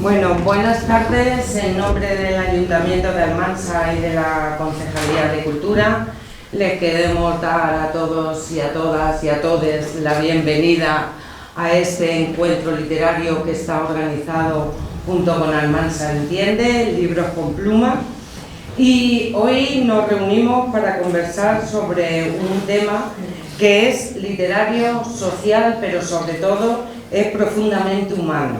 Bueno, buenas tardes. En nombre del Ayuntamiento de Almansa y de la Concejalía de Cultura, les queremos dar a todos y a todas y a todes la bienvenida a este encuentro literario que está organizado junto con Almansa Entiende, Libros con Pluma. Y hoy nos reunimos para conversar sobre un tema que es literario, social, pero sobre todo es profundamente humano: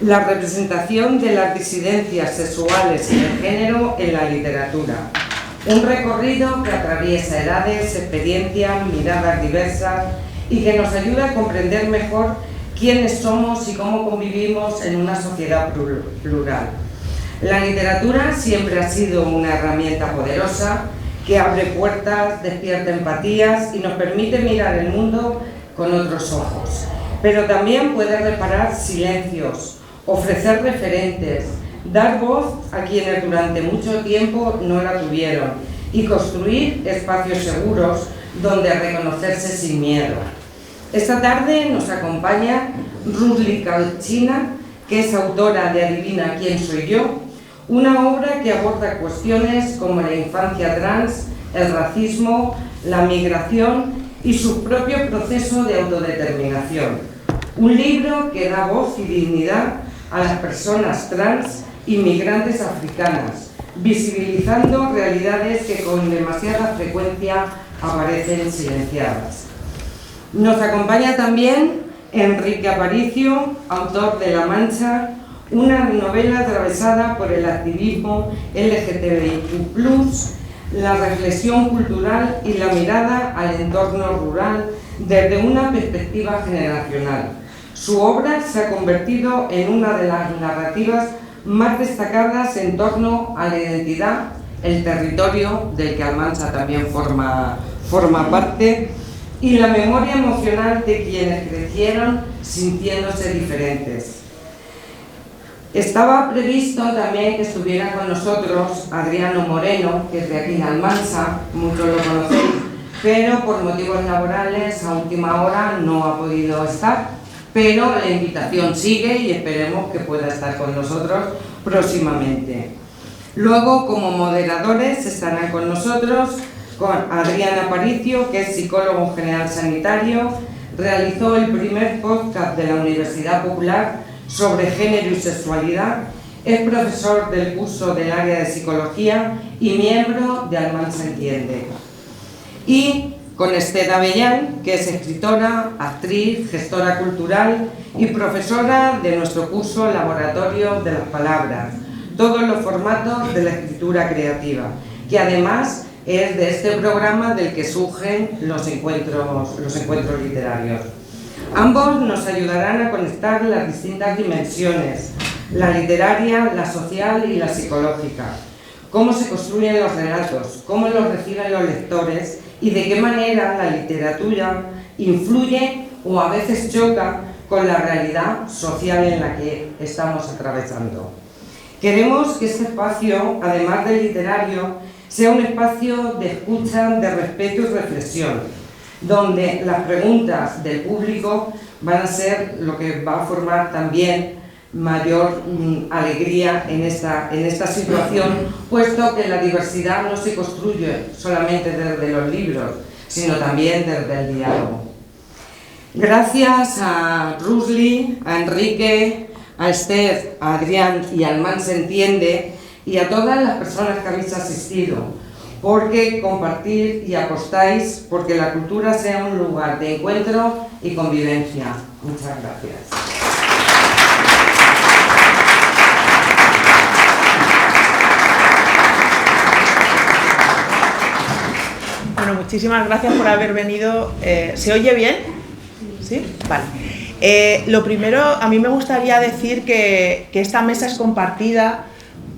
la representación de las disidencias sexuales y de género en la literatura. Un recorrido que atraviesa edades, experiencias, miradas diversas y que nos ayuda a comprender mejor quiénes somos y cómo convivimos en una sociedad plural. La literatura siempre ha sido una herramienta poderosa que abre puertas, despierta empatías y nos permite mirar el mundo con otros ojos. Pero también puede reparar silencios, ofrecer referentes, dar voz a quienes durante mucho tiempo no la tuvieron y construir espacios seguros donde reconocerse sin miedo. Esta tarde nos acompaña Rusli Kachina, que es autora de Adivina quién soy yo, una obra que aborda cuestiones como la infancia trans, el racismo, la migración y su propio proceso de autodeterminación. Un libro que da voz y dignidad a las personas trans y migrantes africanas, visibilizando realidades que con demasiada frecuencia aparecen silenciadas. Nos acompaña también Enrique Aparicio, autor de La Mancha, una novela atravesada por el activismo LGTBIQ+, la reflexión cultural y la mirada al entorno rural desde una perspectiva generacional. Su obra se ha convertido en una de las narrativas más destacadas en torno a la identidad, el territorio del que Almansa también forma parte, y la memoria emocional de quienes crecieron sintiéndose diferentes. Estaba previsto también que estuviera con nosotros Adriano Moreno, que es de aquí en Almansa, muchos lo conocéis, pero por motivos laborales a última hora no ha podido estar, pero la invitación sigue y esperemos que pueda estar con nosotros próximamente. Luego, como moderadores, estarán con nosotros con Adrián Aparicio, que es psicólogo general sanitario, realizó el primer podcast de la Universidad Popular sobre género y sexualidad, es profesor del curso del área de psicología y miembro de Almansa Entiende. Y con Esther Avellán, que es escritora, actriz, gestora cultural y profesora de nuestro curso Laboratorio de las Palabras, todos los formatos de la escritura creativa, que además es de este programa del que surgen los encuentros literarios. Ambos nos ayudarán a conectar las distintas dimensiones, la literaria, la social y la psicológica, cómo se construyen los relatos, cómo los reciben los lectores y de qué manera la literatura influye o a veces choca con la realidad social en la que estamos atravesando. Queremos que este espacio, además del literario, sea un espacio de escucha, de respeto y reflexión, donde las preguntas del público van a ser lo que va a formar también mayor alegría en esta situación, puesto que la diversidad no se construye solamente desde los libros, sino también desde el diálogo. Gracias a Rusli, a Enrique, a Esther, a Adrián y a Almansa Entiende y a todas las personas que habéis asistido, porque compartir y apostáis porque la cultura sea un lugar de encuentro y convivencia. Muchas gracias. Bueno, muchísimas gracias por haber venido. ¿Se oye bien? ¿Sí? Vale. Lo primero, a mí me gustaría decir que esta mesa es compartida,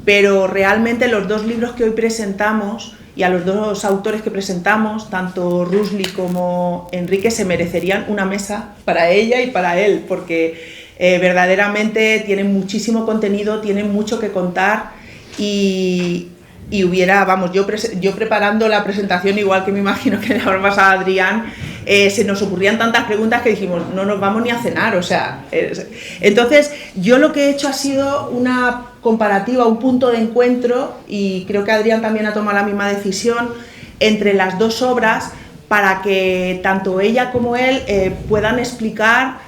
pero realmente los dos libros que hoy presentamos y a los dos autores que presentamos, tanto Rusli como Enrique, se merecerían una mesa para ella y para él, porque verdaderamente tienen muchísimo contenido, tienen mucho que contar y hubiera, vamos, yo preparando la presentación, igual que me imagino que le habrá pasado a Adrián, se nos ocurrían tantas preguntas que dijimos, no nos vamos ni a cenar, o sea... Entonces, yo lo que he hecho ha sido una comparativa, un punto de encuentro, y creo que Adrián también ha tomado la misma decisión, entre las dos obras, para que tanto ella como él puedan explicar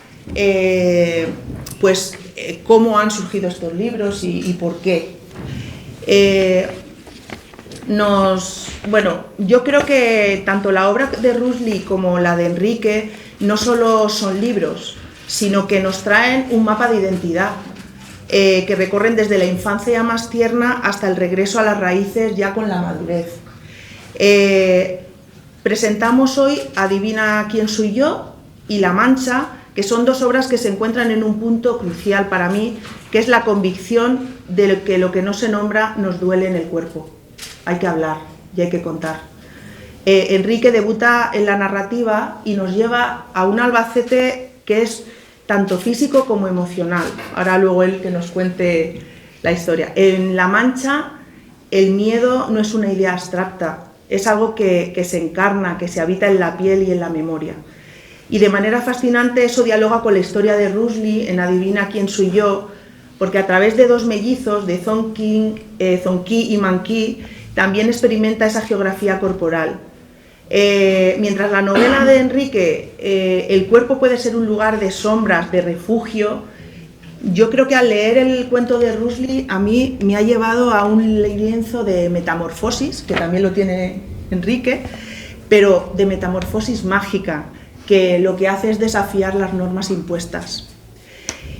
cómo han surgido estos libros y por qué. Yo creo que tanto la obra de Rusli como la de Enrique no solo son libros, sino que nos traen un mapa de identidad que recorren desde la infancia más tierna hasta el regreso a las raíces ya con la madurez. Presentamos hoy Adivina quién soy yo y La Mancha, que son dos obras que se encuentran en un punto crucial para mí, que es la convicción de que lo que no se nombra nos duele en el cuerpo. Hay que hablar y hay que contar. Enrique debuta en la narrativa y nos lleva a un Albacete que es tanto físico como emocional. Ahora luego él que nos cuente la historia. En La Mancha, el miedo no es una idea abstracta, es algo que se encarna, que se habita en la piel y en la memoria. Y de manera fascinante eso dialoga con la historia de Rusli en Adivina quién soy yo, porque a través de dos mellizos, de Zonqui y Manqui, también experimenta esa geografía corporal. Mientras la novela de Enrique, el cuerpo puede ser un lugar de sombras, de refugio, yo creo que al leer el cuento de Rusli a mí me ha llevado a un lienzo de metamorfosis, que también lo tiene Enrique, pero de metamorfosis mágica, que lo que hace es desafiar las normas impuestas.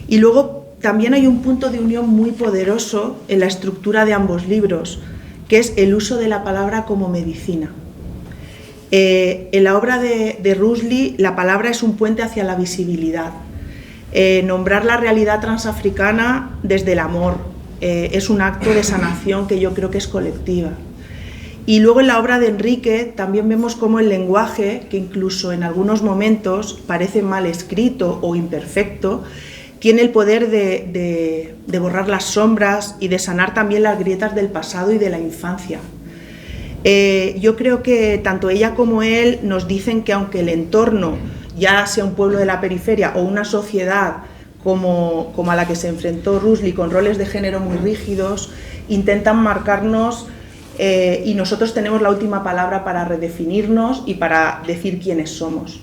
Y luego también hay un punto de unión muy poderoso en la estructura de ambos libros, que es el uso de la palabra como medicina. En la obra de Rusli, la palabra es un puente hacia la visibilidad. Nombrar la realidad transafricana desde el amor es un acto de sanación que yo creo que es colectiva. Y luego en la obra de Enrique también vemos cómo el lenguaje, que incluso en algunos momentos parece mal escrito o imperfecto, tiene el poder de borrar las sombras y de sanar también las grietas del pasado y de la infancia. Yo creo que tanto ella como él nos dicen que aunque el entorno, ya sea un pueblo de la periferia o una sociedad como a la que se enfrentó Rusli con roles de género muy rígidos, intentan marcarnos y nosotros tenemos la última palabra para redefinirnos y para decir quiénes somos.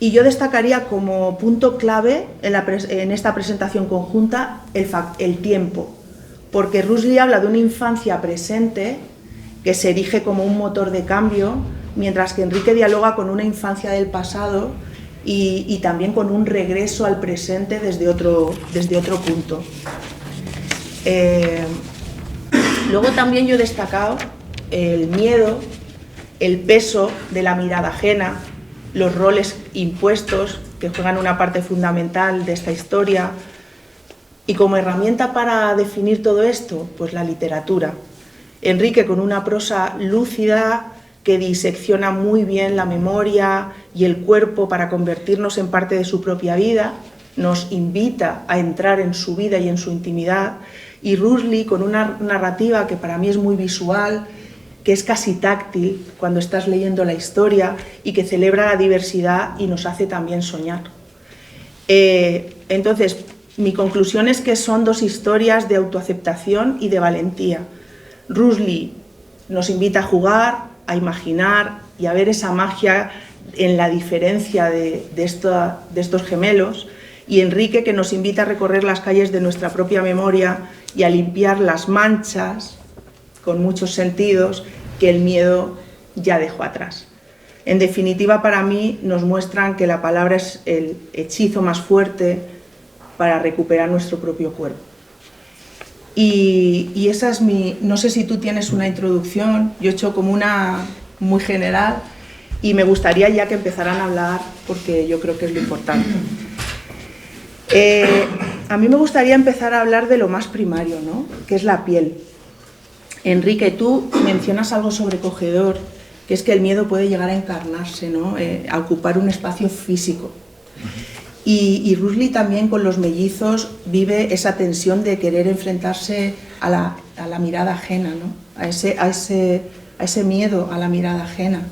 Y yo destacaría como punto clave en esta presentación conjunta el tiempo, porque Rusli habla de una infancia presente que se erige como un motor de cambio, mientras que Enrique dialoga con una infancia del pasado y también con un regreso al presente desde otro punto. Luego también yo he destacado el miedo, el peso de la mirada ajena, los roles impuestos que juegan una parte fundamental de esta historia, y como herramienta para definir todo esto, pues la literatura. Enrique con una prosa lúcida que disecciona muy bien la memoria y el cuerpo para convertirnos en parte de su propia vida, nos invita a entrar en su vida y en su intimidad, y Rusli con una narrativa que para mí es muy visual, que es casi táctil cuando estás leyendo la historia y que celebra la diversidad y nos hace también soñar. Entonces, mi conclusión es que son dos historias de autoaceptación y de valentía. Rusli nos invita a jugar, a imaginar y a ver esa magia en la diferencia de estos gemelos, y Enrique que nos invita a recorrer las calles de nuestra propia memoria y a limpiar las manchas con muchos sentidos que el miedo ya dejó atrás. En definitiva, para mí nos muestran que la palabra es el hechizo más fuerte para recuperar nuestro propio cuerpo. Y esa es no sé si tú tienes una introducción, yo he hecho como una muy general y me gustaría ya que empezaran a hablar porque yo creo que es lo importante. A mí me gustaría empezar a hablar de lo más primario, ¿no? Que es la piel. Enrique, tú mencionas algo sobrecogedor, que es que el miedo puede llegar a encarnarse, ¿no? A ocupar un espacio físico. Y Rusli también con los mellizos vive esa tensión de querer enfrentarse a la mirada ajena, ¿no? a ese miedo a la mirada ajena.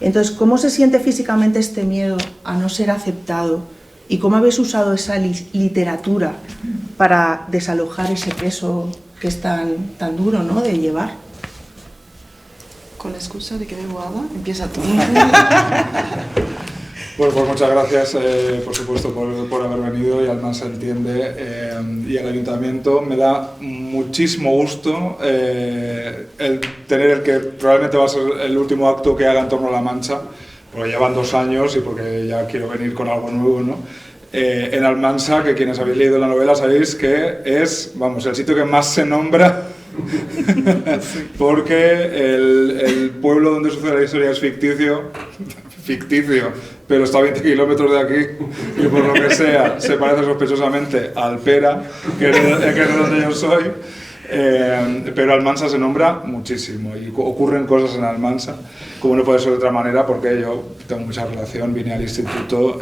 Entonces, ¿cómo se siente físicamente este miedo a no ser aceptado? ¿Y cómo habéis usado esa literatura para desalojar ese peso que es tan duro, ¿no?, de llevar? Con la excusa de que bebo agua, empieza todo. Bueno, pues muchas gracias, por supuesto, por haber venido, y al Mansa Entiende y al Ayuntamiento. Me da muchísimo gusto el tener el que probablemente va a ser el último acto que haga en torno a La Mancha, porque llevan 2 años y porque ya quiero venir con algo nuevo, ¿no? En Almansa, que quienes habéis leído la novela sabéis que es, vamos, el sitio que más se nombra, porque el pueblo donde sucede la historia es ficticio, pero está a 20 kilómetros de aquí y por lo que sea se parece sospechosamente a Alpera, que es de donde yo soy. Pero Almansa se nombra muchísimo y ocurren cosas en Almansa, como no puede ser de otra manera, porque yo tengo mucha relación, vine al instituto,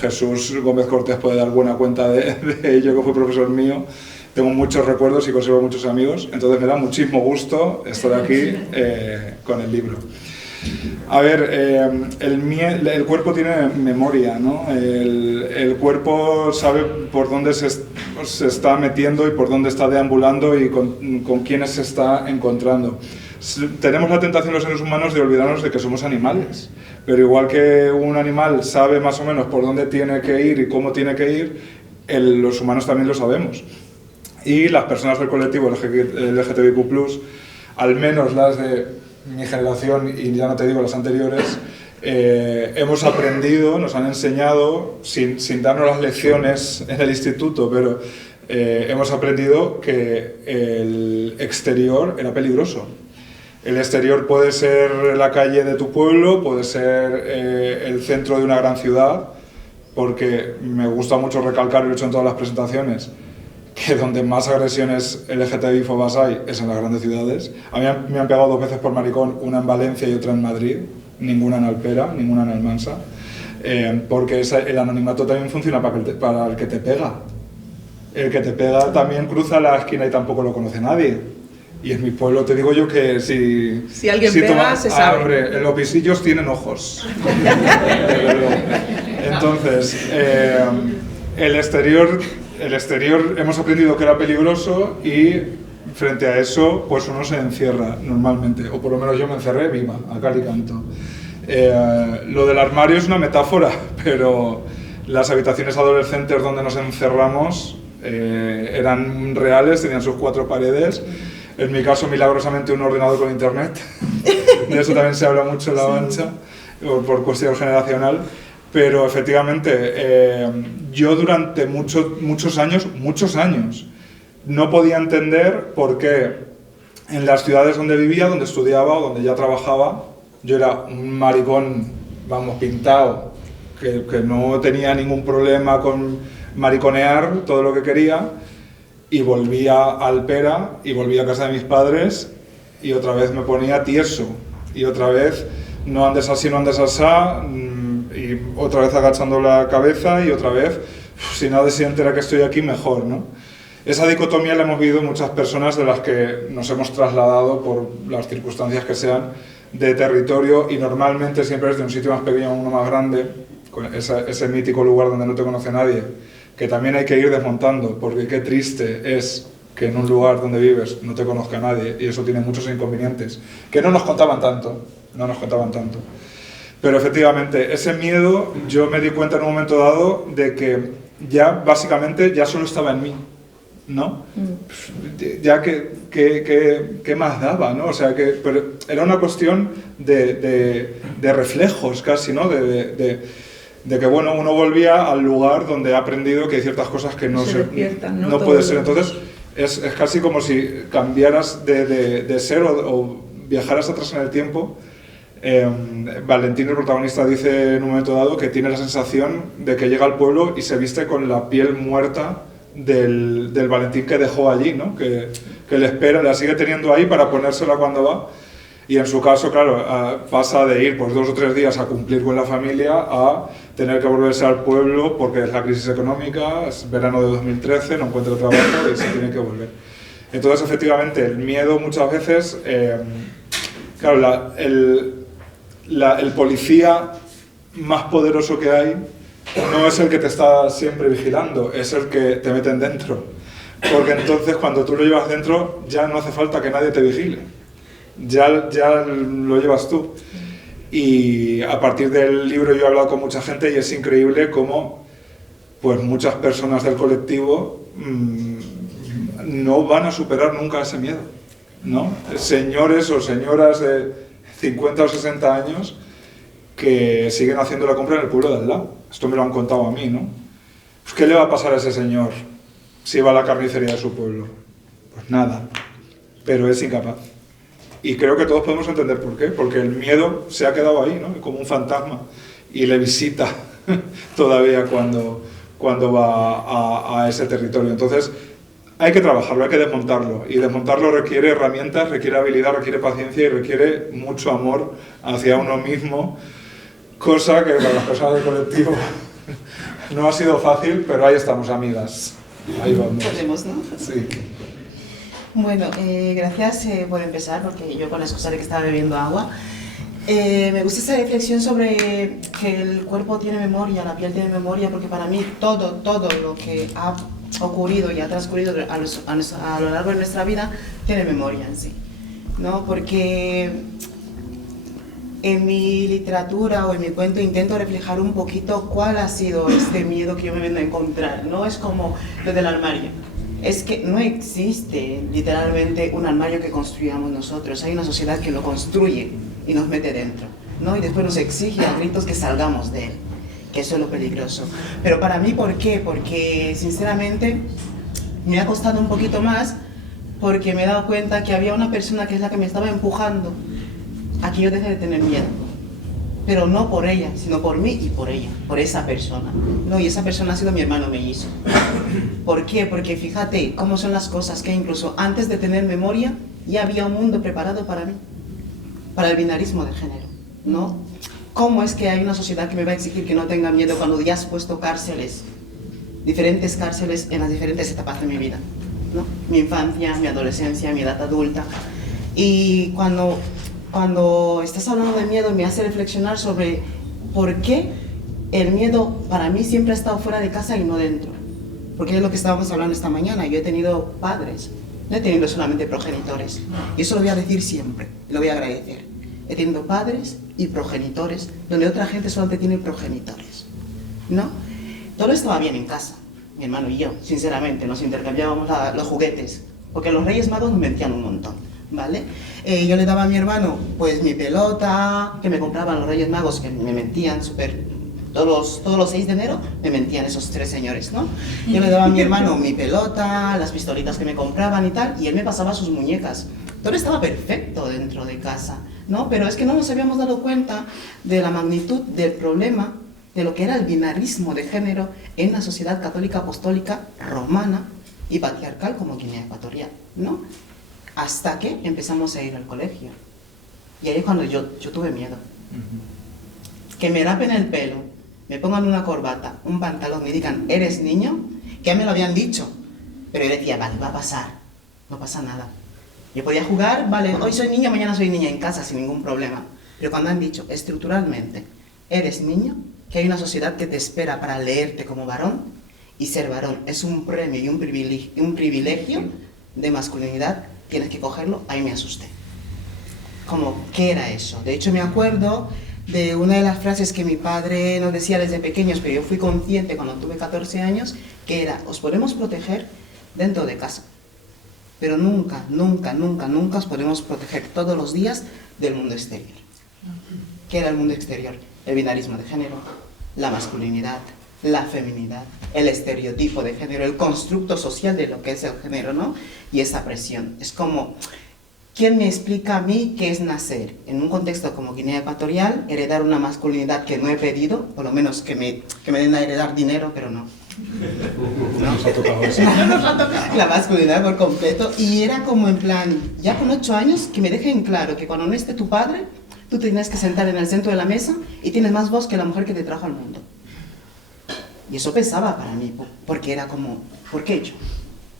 Jesús Gómez Cortés puede dar buena cuenta de ello, que fue profesor mío, tengo muchos recuerdos y conservo muchos amigos, entonces me da muchísimo gusto estar aquí con el libro. A ver, el cuerpo tiene memoria, ¿no? El cuerpo sabe por dónde se está metiendo y por dónde está deambulando y con quiénes se está encontrando. Tenemos la tentación los seres humanos de olvidarnos de que somos animales, pero igual que un animal sabe más o menos por dónde tiene que ir y cómo tiene que ir, los humanos también lo sabemos. Y las personas del colectivo LGTBIQ+, al menos las de mi generación y ya no te digo las anteriores, hemos aprendido, nos han enseñado, sin darnos las lecciones en el instituto, pero hemos aprendido que el exterior era peligroso. El exterior puede ser la calle de tu pueblo, puede ser el centro de una gran ciudad, porque me gusta mucho recalcar, lo he hecho en todas las presentaciones, que donde más agresiones LGTBI-fobas hay es en las grandes ciudades. A mí me han pegado 2 veces por maricón, una en Valencia y otra en Madrid, ninguna en Alpera, ninguna en Almansa, porque el anonimato también funciona para el que te pega. El que te pega también cruza la esquina y tampoco lo conoce nadie. Y en mi pueblo te digo yo que si alguien pega, se sabe. Hombre, los visillos tienen ojos. Entonces, el exterior hemos aprendido que era peligroso y frente a eso pues uno se encierra normalmente, o por lo menos yo me encerré viva, a cal y canto. Lo del armario es una metáfora, pero las habitaciones adolescentes donde nos encerramos eran reales, tenían sus 4 paredes. En mi caso, milagrosamente, un ordenador con internet. De eso también se habla mucho en La Mancha, por cuestión generacional. Pero efectivamente, yo durante muchos años, no podía entender por qué en las ciudades donde vivía, donde estudiaba o donde ya trabajaba, yo era un maricón, vamos, pintado, que no tenía ningún problema con mariconear todo lo que quería, y volvía a Alpera y volvía a casa de mis padres y otra vez me ponía tieso y otra vez no andes así, no andes asá, y otra vez agachando la cabeza y otra vez, si nadie se entera que estoy aquí, mejor, ¿no? Esa dicotomía la hhemos vivido muchas personas de las que nos hemos trasladado por las circunstancias que sean de territorio, y normalmente siempre es de un sitio más pequeño a uno más grande, con ese mítico lugar donde no te conoce nadie, que también hay que ir desmontando, porque qué triste es que en un lugar donde vives no te conozca nadie, y eso tiene muchos inconvenientes, que no nos contaban tanto. Pero efectivamente, ese miedo, yo me di cuenta en un momento dado de que ya básicamente ya solo estaba en mí, ¿no? Ya que más daba, ¿no? O sea, pero era una cuestión de reflejos casi, ¿no? De que, bueno, uno volvía al lugar donde ha aprendido que hay ciertas cosas que no puede ser. Entonces, es casi como si cambiaras de ser o viajaras atrás en el tiempo. Valentín, el protagonista, dice en un momento dado que tiene la sensación de que llega al pueblo y se viste con la piel muerta del Valentín que dejó allí, ¿no? Que le espera, la sigue teniendo ahí para ponérsela cuando va. Y en su caso, claro, pasa de ir pues 2 o 3 días a cumplir con la familia a tener que volverse al pueblo porque es la crisis económica, es verano de 2013, no encuentra trabajo y se tiene que volver. Entonces, efectivamente, el miedo muchas veces, claro, el policía más poderoso que hay no es el que te está siempre vigilando, es el que te meten dentro. Porque entonces cuando tú lo llevas dentro ya no hace falta que nadie te vigile, ya lo llevas tú. Y a partir del libro yo he hablado con mucha gente y es increíble cómo pues muchas personas del colectivo no van a superar nunca ese miedo, ¿no? Señores o señoras de 50 o 60 años que siguen haciendo la compra en el pueblo de al lado. Esto me lo han contado a mí, ¿no? Pues, ¿qué le va a pasar a ese señor si va a la carnicería de su pueblo? Pues nada, pero es incapaz. Y creo que todos podemos entender por qué, porque el miedo se ha quedado ahí, ¿no? Como un fantasma, y le visita todavía cuando va a ese territorio. Entonces, hay que trabajarlo, hay que desmontarlo, y desmontarlo requiere herramientas, requiere habilidad, requiere paciencia y requiere mucho amor hacia uno mismo, cosa que para las personas del colectivo no ha sido fácil, pero ahí estamos, amigas. Ahí vamos. Podemos, ¿no? Sí. Bueno, gracias por empezar, porque yo con la excusa de que estaba bebiendo agua. Me gusta esa reflexión sobre que el cuerpo tiene memoria, la piel tiene memoria, porque para mí todo lo que ha ocurrido y ha transcurrido a lo largo de nuestra vida tiene memoria en sí, ¿no? Porque en mi literatura o en mi cuento intento reflejar un poquito cuál ha sido este miedo que yo me vengo a encontrar, ¿no? Es como lo del armario. Es que no existe literalmente un armario que construyamos nosotros, hay una sociedad que lo construye y nos mete dentro, ¿no? Y después nos exige a gritos que salgamos de él, que eso es lo peligroso. Pero para mí, ¿por qué? Porque sinceramente me ha costado un poquito más, porque me he dado cuenta que había una persona que es la que me estaba empujando a que yo deje de tener miedo. Pero no por ella, sino por mí y por ella, por esa persona, ¿no? Y esa persona ha sido mi hermano mellizo. ¿Por qué? Porque fíjate cómo son las cosas, que incluso antes de tener memoria ya había un mundo preparado para mí, para el binarismo de género, ¿no? ¿Cómo es que hay una sociedad que me va a exigir que no tenga miedo cuando ya has puesto cárceles, diferentes cárceles en las diferentes etapas de mi vida, ¿no? Mi infancia, mi adolescencia, mi edad adulta. Y cuando estás hablando de miedo me hace reflexionar sobre por qué el miedo para mí siempre ha estado fuera de casa y no dentro. Porque es lo que estábamos hablando esta mañana. Yo he tenido padres, no he tenido solamente progenitores. Y eso lo voy a decir siempre, lo voy a agradecer. He tenido padres y progenitores, donde otra gente solamente tiene progenitores, ¿no? Todo estaba bien en casa, mi hermano y yo, sinceramente, nos intercambiábamos los juguetes, porque los Reyes Magos me mentían un montón, ¿vale? Yo le daba a mi hermano, pues, mi pelota, que me compraban los Reyes Magos, que me mentían súper... Todos los 6 de enero me mentían esos 3 señores, ¿no? Yo le daba a mi hermano mi pelota, las pistolitas que me compraban y tal, y él me pasaba sus muñecas. Todo estaba perfecto dentro de casa, ¿no? Pero es que no nos habíamos dado cuenta de la magnitud del problema, de lo que era el binarismo de género en la sociedad católica apostólica romana y patriarcal como Guinea Ecuatorial, ¿no? Hasta que empezamos a ir al colegio. Y ahí es cuando yo tuve miedo. Que me rapen el pelo, me pongan una corbata, un pantalón, me digan, ¿eres niño? Que ya me lo habían dicho. Pero yo decía, vale, va a pasar, no pasa nada. Yo podía jugar, vale, hoy soy niño, mañana soy niña en casa sin ningún problema. Pero cuando han dicho, estructuralmente, eres niño, que hay una sociedad que te espera para leerte como varón, y ser varón es un premio y un privilegio de masculinidad, tienes que cogerlo, ahí me asusté. Como, ¿qué era eso? De hecho, me acuerdo de una de las frases que mi padre nos decía desde pequeños, pero yo fui consciente cuando tuve 14 años, que era, os podemos proteger dentro de casa, pero nunca, nunca, nunca, nunca os podemos proteger todos los días del mundo exterior. ¿Qué era el mundo exterior? El binarismo de género, la masculinidad, la feminidad, el estereotipo de género, el constructo social de lo que es el género, ¿no? Y esa presión. Es como... ¿Quién me explica a mí qué es nacer? En un contexto como Guinea Ecuatorial, heredar una masculinidad que no he pedido, por lo menos que me den a heredar dinero, pero no. La masculinidad por completo. Y era como en plan, ya con 8 años, que me dejen claro que cuando no esté tu padre, tú te tienes que sentar en el centro de la mesa y tienes más voz que la mujer que te trajo al mundo. Y eso pesaba para mí, porque era como, ¿por qué yo?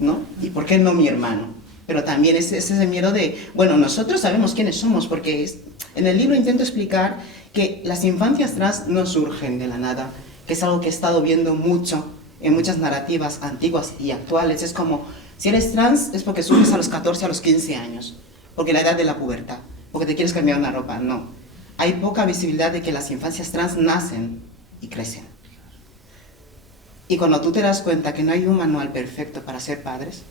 ¿No? ¿Y por qué no mi hermano? Pero también es ese miedo de, bueno, nosotros sabemos quiénes somos, porque en el libro intento explicar que las infancias trans no surgen de la nada, que es algo que he estado viendo mucho en muchas narrativas antiguas y actuales. Es como, si eres trans es porque surges a los 14, a los 15 años, porque la edad de la pubertad, porque te quieres cambiar una ropa. No. Hay poca visibilidad de que las infancias trans nacen y crecen. Y cuando tú te das cuenta que no hay un manual perfecto para ser padres,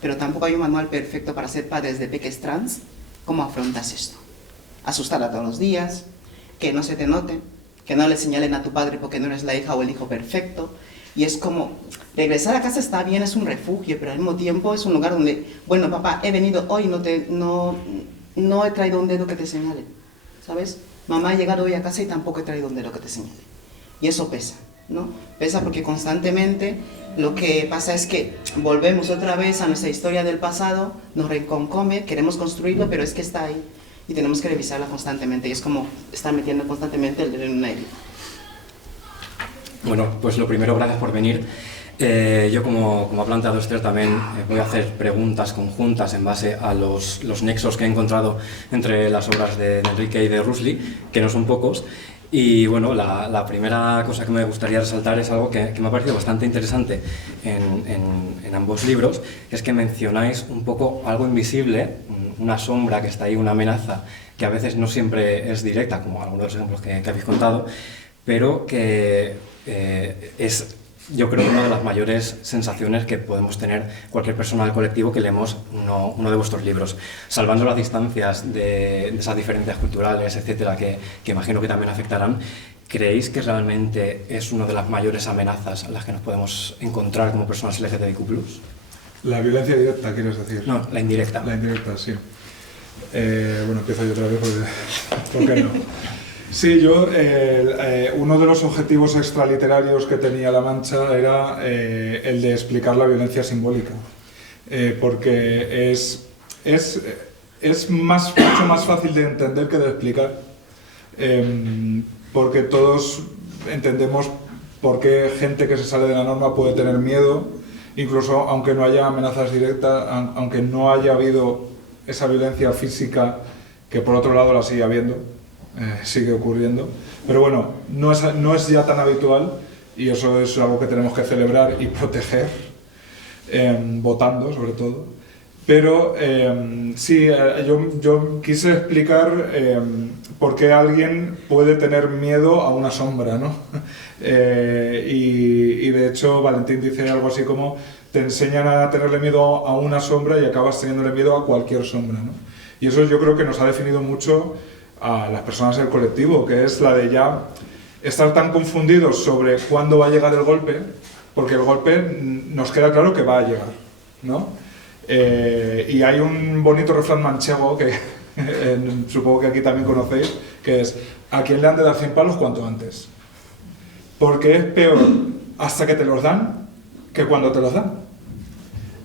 pero tampoco hay un manual perfecto para ser padres de peques trans, ¿cómo afrontas esto? Asustarla todos los días, que no se te note, que no le señalen a tu padre porque no eres la hija o el hijo perfecto. Y es como, regresar a casa está bien, es un refugio, pero al mismo tiempo es un lugar donde, bueno, papá, he venido hoy, no he traído un dedo que te señale, ¿sabes? Mamá, he llegado hoy a casa y tampoco he traído un dedo que te señale. Y eso pesa, ¿no? Pesa porque constantemente lo que pasa es que volvemos otra vez a nuestra historia del pasado, nos reconcome, queremos construirlo, pero es que está ahí y tenemos que revisarla constantemente. Y es como estar metiendo constantemente el dedo en una herida. Bueno, pues lo primero, gracias por venir. Yo, como ha planteado Esther, también voy a hacer preguntas conjuntas en base a los nexos que he encontrado entre las obras de Enrique y de Rusli, que no son pocos. Y bueno, la primera cosa que me gustaría resaltar es algo que me ha parecido bastante interesante en ambos libros, es que mencionáis un poco algo invisible, una sombra que está ahí, una amenaza, que a veces no siempre es directa, como algunos de los ejemplos que habéis contado, pero que es, yo creo, una de las mayores sensaciones que podemos tener cualquier persona del colectivo que leemos uno de vuestros libros. Salvando las distancias de esas diferencias culturales, etcétera, que imagino que también afectarán, ¿creéis que realmente es una de las mayores amenazas a las que nos podemos encontrar como personas LGTBIQ+? La violencia directa, ¿quieres decir? No, la indirecta. La indirecta, sí. Bueno, empiezo yo otra vez ¿por qué no? Sí, uno de los objetivos extraliterarios que tenía La Mancha era el de explicar la violencia simbólica, porque es mucho más fácil de entender que de explicar, porque todos entendemos por qué gente que se sale de la norma puede tener miedo, incluso aunque no haya amenazas directas, aunque no haya habido esa violencia física, que por otro lado la sigue habiendo. Sigue ocurriendo, pero bueno, no es ya tan habitual y eso es algo que tenemos que celebrar y proteger, votando sobre todo. Pero sí, yo quise explicar por qué alguien puede tener miedo a una sombra, ¿no? Y de hecho Valentín dice algo así como: te enseñan a tenerle miedo a una sombra y acabas teniéndole miedo a cualquier sombra, ¿no? Y eso yo creo que nos ha definido mucho a las personas del colectivo, que es la de ya estar tan confundidos sobre cuándo va a llegar el golpe, porque el golpe nos queda claro que va a llegar, ¿no? Y hay un bonito refrán manchego que supongo que aquí también conocéis, que es: a quien le han de dar 100 palos cuanto antes, porque es peor hasta que te los dan que cuando te los dan.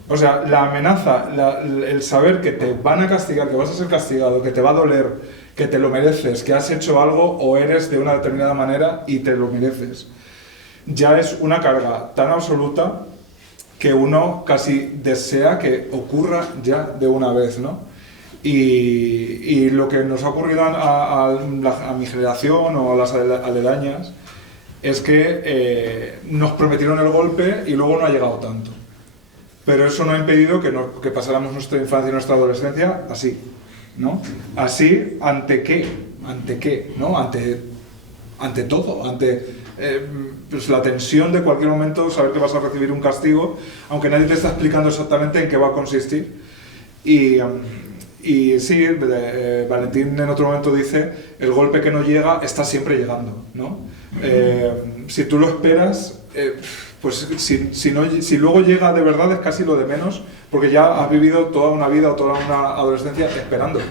O sea, la amenaza, el saber que te van a castigar, que vas a ser castigado, que te va a doler, que te lo mereces, que has hecho algo o eres de una determinada manera y te lo mereces, ya es una carga tan absoluta que uno casi desea que ocurra ya de una vez, ¿no? Y lo que nos ha ocurrido a mi generación o a las aledañas es que nos prometieron el golpe y luego no ha llegado tanto. Pero eso no ha impedido que pasáramos nuestra infancia y nuestra adolescencia así, ¿no? Así, ¿ante qué? ¿Ante qué? ¿No? Ante todo, ante pues la tensión de cualquier momento, saber que vas a recibir un castigo, aunque nadie te está explicando exactamente en qué va a consistir. Y sí, Valentín en otro momento dice: el golpe que no llega está siempre llegando, ¿no? Si tú lo esperas, pues si luego llega de verdad es casi lo de menos, porque ya has vivido toda una vida o toda una adolescencia esperando.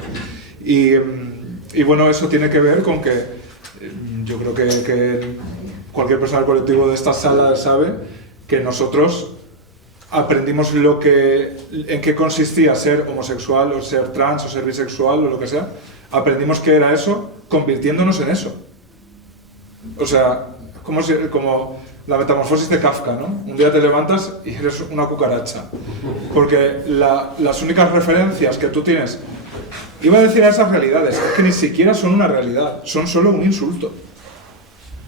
Y bueno, eso tiene que ver con que yo creo que cualquier persona del colectivo de esta sala sabe que nosotros aprendimos en qué consistía ser homosexual o ser trans o ser bisexual o lo que sea. Aprendimos qué era eso convirtiéndonos en eso. O sea, como la metamorfosis de Kafka, ¿no? Un día te levantas y eres una cucaracha. Porque las únicas referencias que tú tienes, iba a decir a esas realidades, es que ni siquiera son una realidad, son solo un insulto.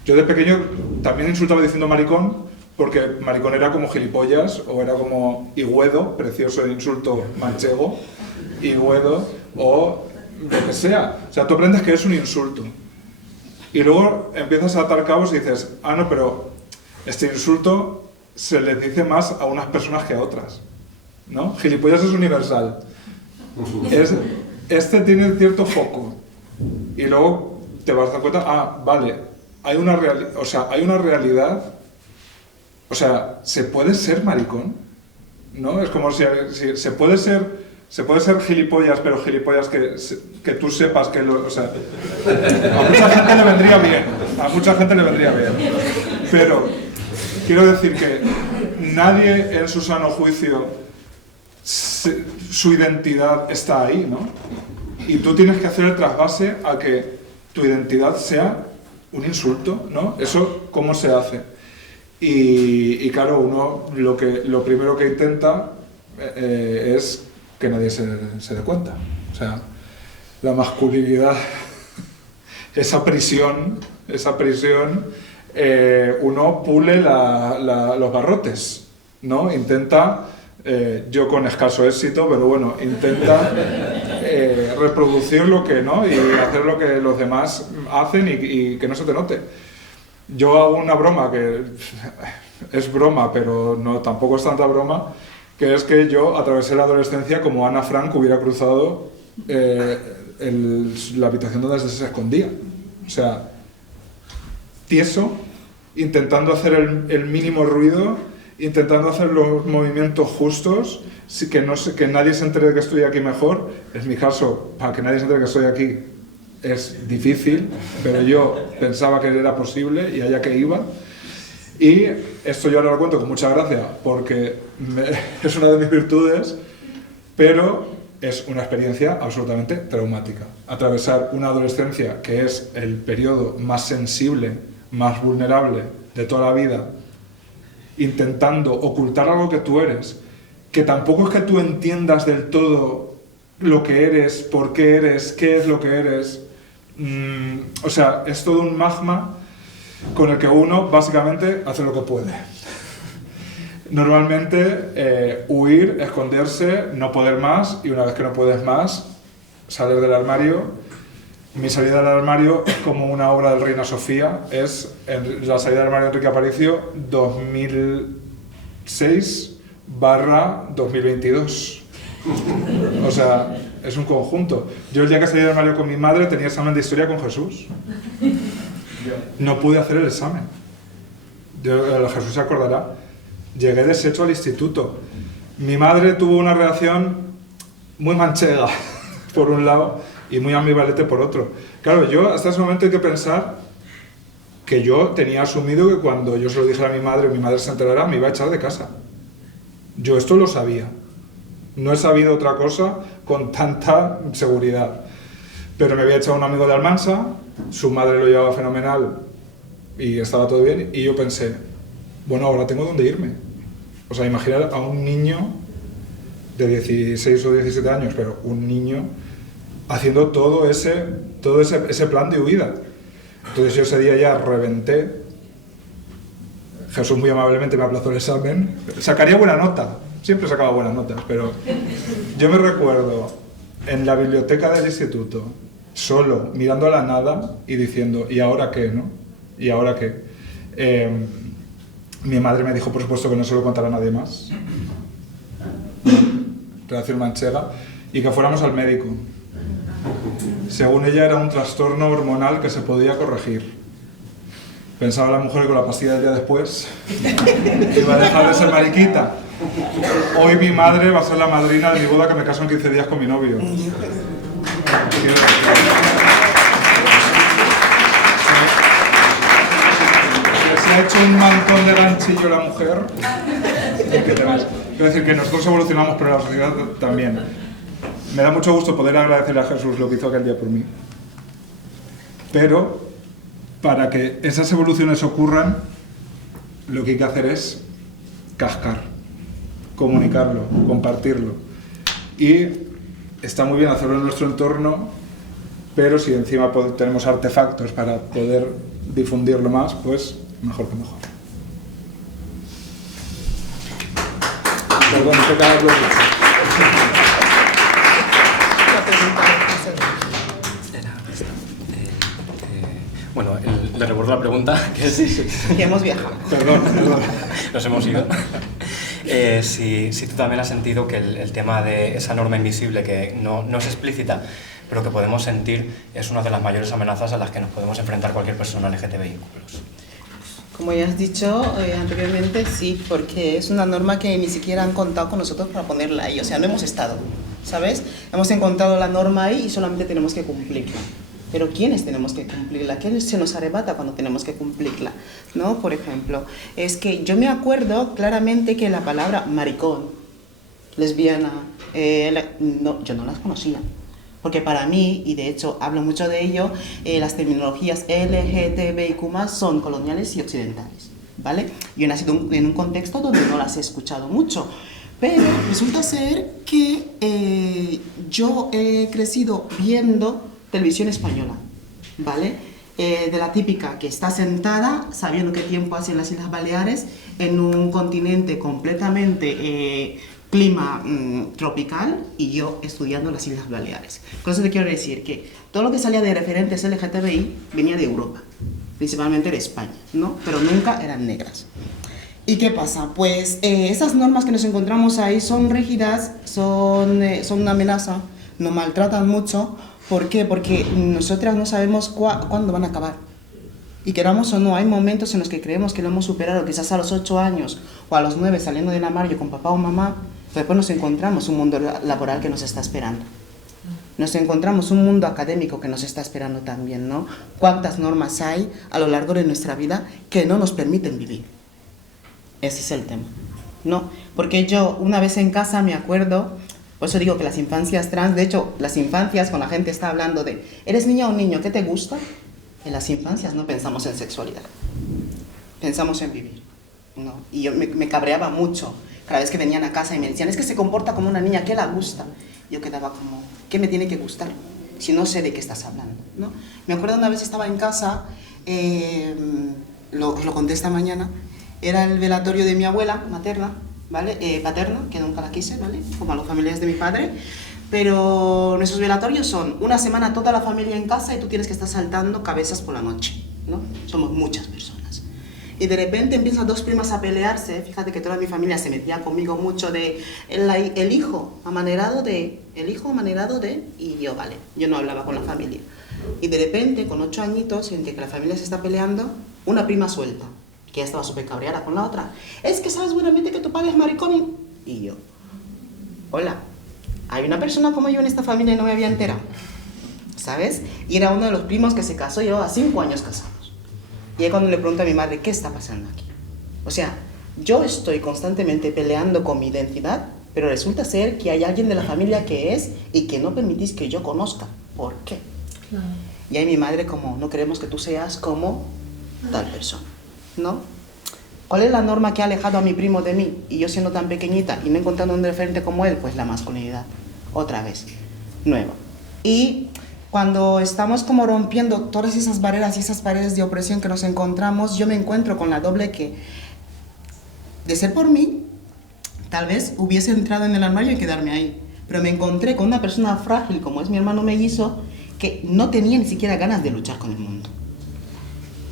Yo de pequeño también insultaba diciendo maricón, porque maricón era como gilipollas, o era como higüedo, precioso insulto manchego, higüedo, o lo que sea. O sea, tú aprendes que es un insulto. Y luego empiezas a atar cabos y dices, ah, no, pero este insulto se le dice más a unas personas que a otras, ¿no? Gilipollas es universal. Este tiene cierto foco. Y luego te vas a dar cuenta, ah, vale, hay una realidad. O sea, ¿se puede ser maricón? ¿No? Es como si se puede ser gilipollas, pero gilipollas que tú sepas que o sea, a mucha gente le vendría bien. A mucha gente le vendría bien. Pero quiero decir que nadie en su sano juicio, su identidad está ahí, ¿no? Y tú tienes que hacer el trasvase a que tu identidad sea un insulto, ¿no? ¿Eso cómo se hace? Y claro, uno lo primero que intenta es que nadie se dé cuenta. O sea, la masculinidad, esa prisión, uno pule los barrotes, ¿no? Intenta, yo con escaso éxito, pero bueno, intenta reproducir lo que, ¿no? Y hacer lo que los demás hacen y que no se te note. Yo hago una broma que es broma, pero no, tampoco es tanta broma, que es que yo atravesé la adolescencia como Ana Frank hubiera cruzado la habitación donde se escondía. O sea, tieso, intentando hacer el mínimo ruido, intentando hacer los movimientos justos, que nadie se entere de que estoy aquí mejor. Es mi caso, para que nadie se entere que estoy aquí es difícil, pero yo pensaba que era posible y allá que iba. Y esto yo ahora lo cuento con mucha gracia porque es una de mis virtudes, pero es una experiencia absolutamente traumática. Atravesar una adolescencia que es el periodo más sensible, más vulnerable de toda la vida, intentando ocultar algo que tú eres, que tampoco es que tú entiendas del todo lo que eres, por qué eres, qué es lo que eres. O sea, es todo un magma con el que uno básicamente hace lo que puede. Normalmente huir, esconderse, no poder más, y una vez que no puedes más, salir del armario. Mi salida del armario es como una obra del Reina Sofía, es la salida del armario de Enrique Aparicio 2006/2022. O sea, es un conjunto. Yo el día que salí del armario con mi madre tenía examen de historia con Jesús. No pude hacer el examen. Jesús se acordará. Llegué deshecho al instituto. Mi madre tuvo una reacción muy manchega, por un lado, y muy ambivalente por otro. Claro, yo hasta ese momento hay que pensar que yo tenía asumido que cuando yo se lo dijera a mi madre se enterara, me iba a echar de casa. Yo esto lo sabía. No he sabido otra cosa con tanta seguridad. Pero me había echado un amigo de Almansa, su madre lo llevaba fenomenal y estaba todo bien, y yo pensé, bueno, ahora tengo dónde irme. O sea, imaginar a un niño de 16 o 17 años, pero un niño haciendo todo ese plan de huida. Entonces yo ese día ya reventé. Jesús muy amablemente me aplazó el examen. Sacaría buena nota, siempre sacaba buenas notas, pero yo me recuerdo en la biblioteca del instituto, solo, mirando a la nada y diciendo, ¿y ahora qué, no? ¿Y ahora qué? Mi madre me dijo, por supuesto, que no se lo contara a nadie más. Relación manchega. Y que fuéramos al médico. Según ella era un trastorno hormonal que se podía corregir. Pensaba la mujer que con la pastilla del día después iba a dejar de ser mariquita. Hoy mi madre va a ser la madrina de mi boda, que me caso en 15 días con mi novio. Se ha hecho un mantón de ganchillo la mujer. Quiero decir que nosotros evolucionamos, pero la sociedad también. Me da mucho gusto poder agradecerle a Jesús lo que hizo aquel día por mí. Pero para que esas evoluciones ocurran, lo que hay que hacer es cascar, comunicarlo, compartirlo. Y está muy bien hacerlo en nuestro entorno, pero si encima tenemos artefactos para poder difundirlo más, pues mejor que mejor. Perdón, te cago en Bueno, le recuerdo la pregunta, que es... Ya hemos viajado. Perdón. Nos hemos ido. Si tú también has sentido que el tema de esa norma invisible que no es explícita, pero que podemos sentir, es una de las mayores amenazas a las que nos podemos enfrentar cualquier persona LGTBI+. Como ya has dicho anteriormente, sí, porque es una norma que ni siquiera han contado con nosotros para ponerla ahí, o sea, no hemos estado, ¿sabes? Hemos encontrado la norma ahí y solamente tenemos que cumplirla. Pero ¿quiénes tenemos que cumplirla? ¿Qué se nos arrebata cuando tenemos que cumplirla? ¿No? Por ejemplo, es que yo me acuerdo claramente que la palabra maricón, lesbiana, no, yo no las conocía. Porque para mí, y de hecho hablo mucho de ello, las terminologías LGTBIQ+ son coloniales y occidentales, ¿vale? Yo he nacido en un contexto donde no las he escuchado mucho, pero resulta ser que yo he crecido viendo televisión española, ¿vale? De la típica que está sentada sabiendo qué tiempo hace en las Islas Baleares, en un continente completamente... clima tropical, y yo estudiando las Islas Baleares. Con eso te quiero decir que todo lo que salía de referentes LGTBI venía de Europa, principalmente de España, ¿no? Pero nunca eran negras. ¿Y qué pasa? Pues esas normas que nos encontramos ahí son rígidas, son una amenaza, nos maltratan mucho. ¿Por qué? Porque nosotras no sabemos cuándo van a acabar. Y queramos o no, hay momentos en los que creemos que lo hemos superado, quizás a los 8 años o a los 9 saliendo del armario con papá o mamá, pero después nos encontramos un mundo laboral que nos está esperando. Nos encontramos un mundo académico que nos está esperando también, ¿no? ¿Cuántas normas hay a lo largo de nuestra vida que no nos permiten vivir? Ese es el tema, ¿no? Porque yo una vez en casa me acuerdo, por eso digo que las infancias trans, de hecho, las infancias, cuando la gente está hablando de ¿eres niña o niño? ¿Qué te gusta? En las infancias no pensamos en sexualidad, pensamos en vivir, ¿no? Y yo me cabreaba mucho cada vez que venían a casa y me decían, es que se comporta como una niña, ¿qué le gusta? Yo quedaba como, ¿qué me tiene que gustar? Si no sé de qué estás hablando, ¿no? Me acuerdo una vez estaba en casa, os lo conté esta mañana, era el velatorio de mi abuela materna, ¿vale? Paterna, que nunca la quise, ¿vale? Como a los familiares de mi padre. Pero nuestros velatorios son una semana toda la familia en casa y tú tienes que estar saltando cabezas por la noche, ¿no? Somos muchas personas. Y de repente empiezan 2 primas a pelearse. Fíjate que toda mi familia se metía conmigo mucho de el hijo amanerado de, y yo, vale, yo no hablaba con la familia. Y de repente, con 8 añitos, en que la familia se está peleando, una prima suelta, que ya estaba súper cabreada con la otra. Es que sabes buenamente que tu padre es maricón. Y yo, hola. Hay una persona como yo en esta familia y no me había enterado, ¿sabes? Y era uno de los primos que se casó, llevaba 5 años casados. Y ahí cuando le pregunto a mi madre, ¿qué está pasando aquí? O sea, yo estoy constantemente peleando con mi identidad, pero resulta ser que hay alguien de la familia que es y que no permitís que yo conozca. ¿Por qué? Claro. Y ahí mi madre como, no queremos que tú seas como tal persona, ¿no? ¿Cuál es la norma que ha alejado a mi primo de mí? Y yo siendo tan pequeñita y no encontrando un referente como él, pues la masculinidad. Otra vez, nueva. Y cuando estamos como rompiendo todas esas barreras y esas paredes de opresión que nos encontramos, yo me encuentro con la doble que, de ser por mí, tal vez hubiese entrado en el armario y quedarme ahí. Pero me encontré con una persona frágil como es mi hermano mellizo, que no tenía ni siquiera ganas de luchar con el mundo.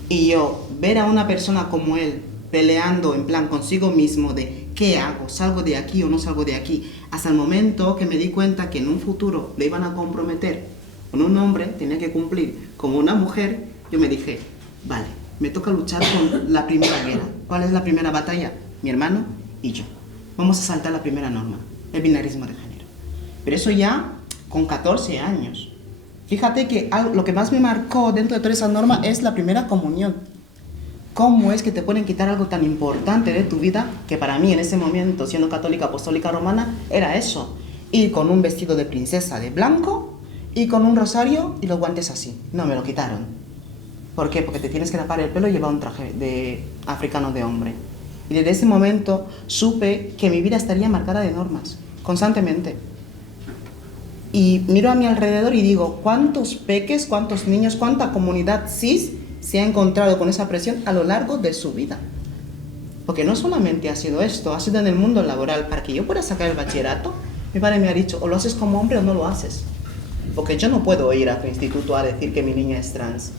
Y yo, ver a una persona como él, peleando en plan consigo mismo de ¿qué hago? ¿Salgo de aquí o no salgo de aquí? Hasta el momento que me di cuenta que en un futuro le iban a comprometer con un hombre, tenía que cumplir como una mujer, yo me dije, vale, me toca luchar con la primera guerra. ¿Cuál es la primera batalla? Mi hermano y yo. Vamos a saltar la primera norma, el binarismo de género. Pero eso ya con 14 años. Fíjate que lo que más me marcó dentro de toda esa norma es la primera comunión. ¿Cómo es que te pueden quitar algo tan importante de tu vida? Que para mí en ese momento, siendo católica apostólica romana, era eso. Ir con un vestido de princesa de blanco y con un rosario y los guantes así. No, me lo quitaron. ¿Por qué? Porque te tienes que tapar el pelo y llevar un traje de africano de hombre. Y desde ese momento supe que mi vida estaría marcada de normas, constantemente. Y miro a mi alrededor y digo, ¿cuántos peques, cuántos niños, cuánta comunidad cis se ha encontrado con esa presión a lo largo de su vida? Porque no solamente ha sido esto, ha sido en el mundo laboral. Para que yo pueda sacar el bachillerato, mi padre me ha dicho, o lo haces como hombre o no lo haces. Porque yo no puedo ir a tu instituto a decir que mi niña es trans.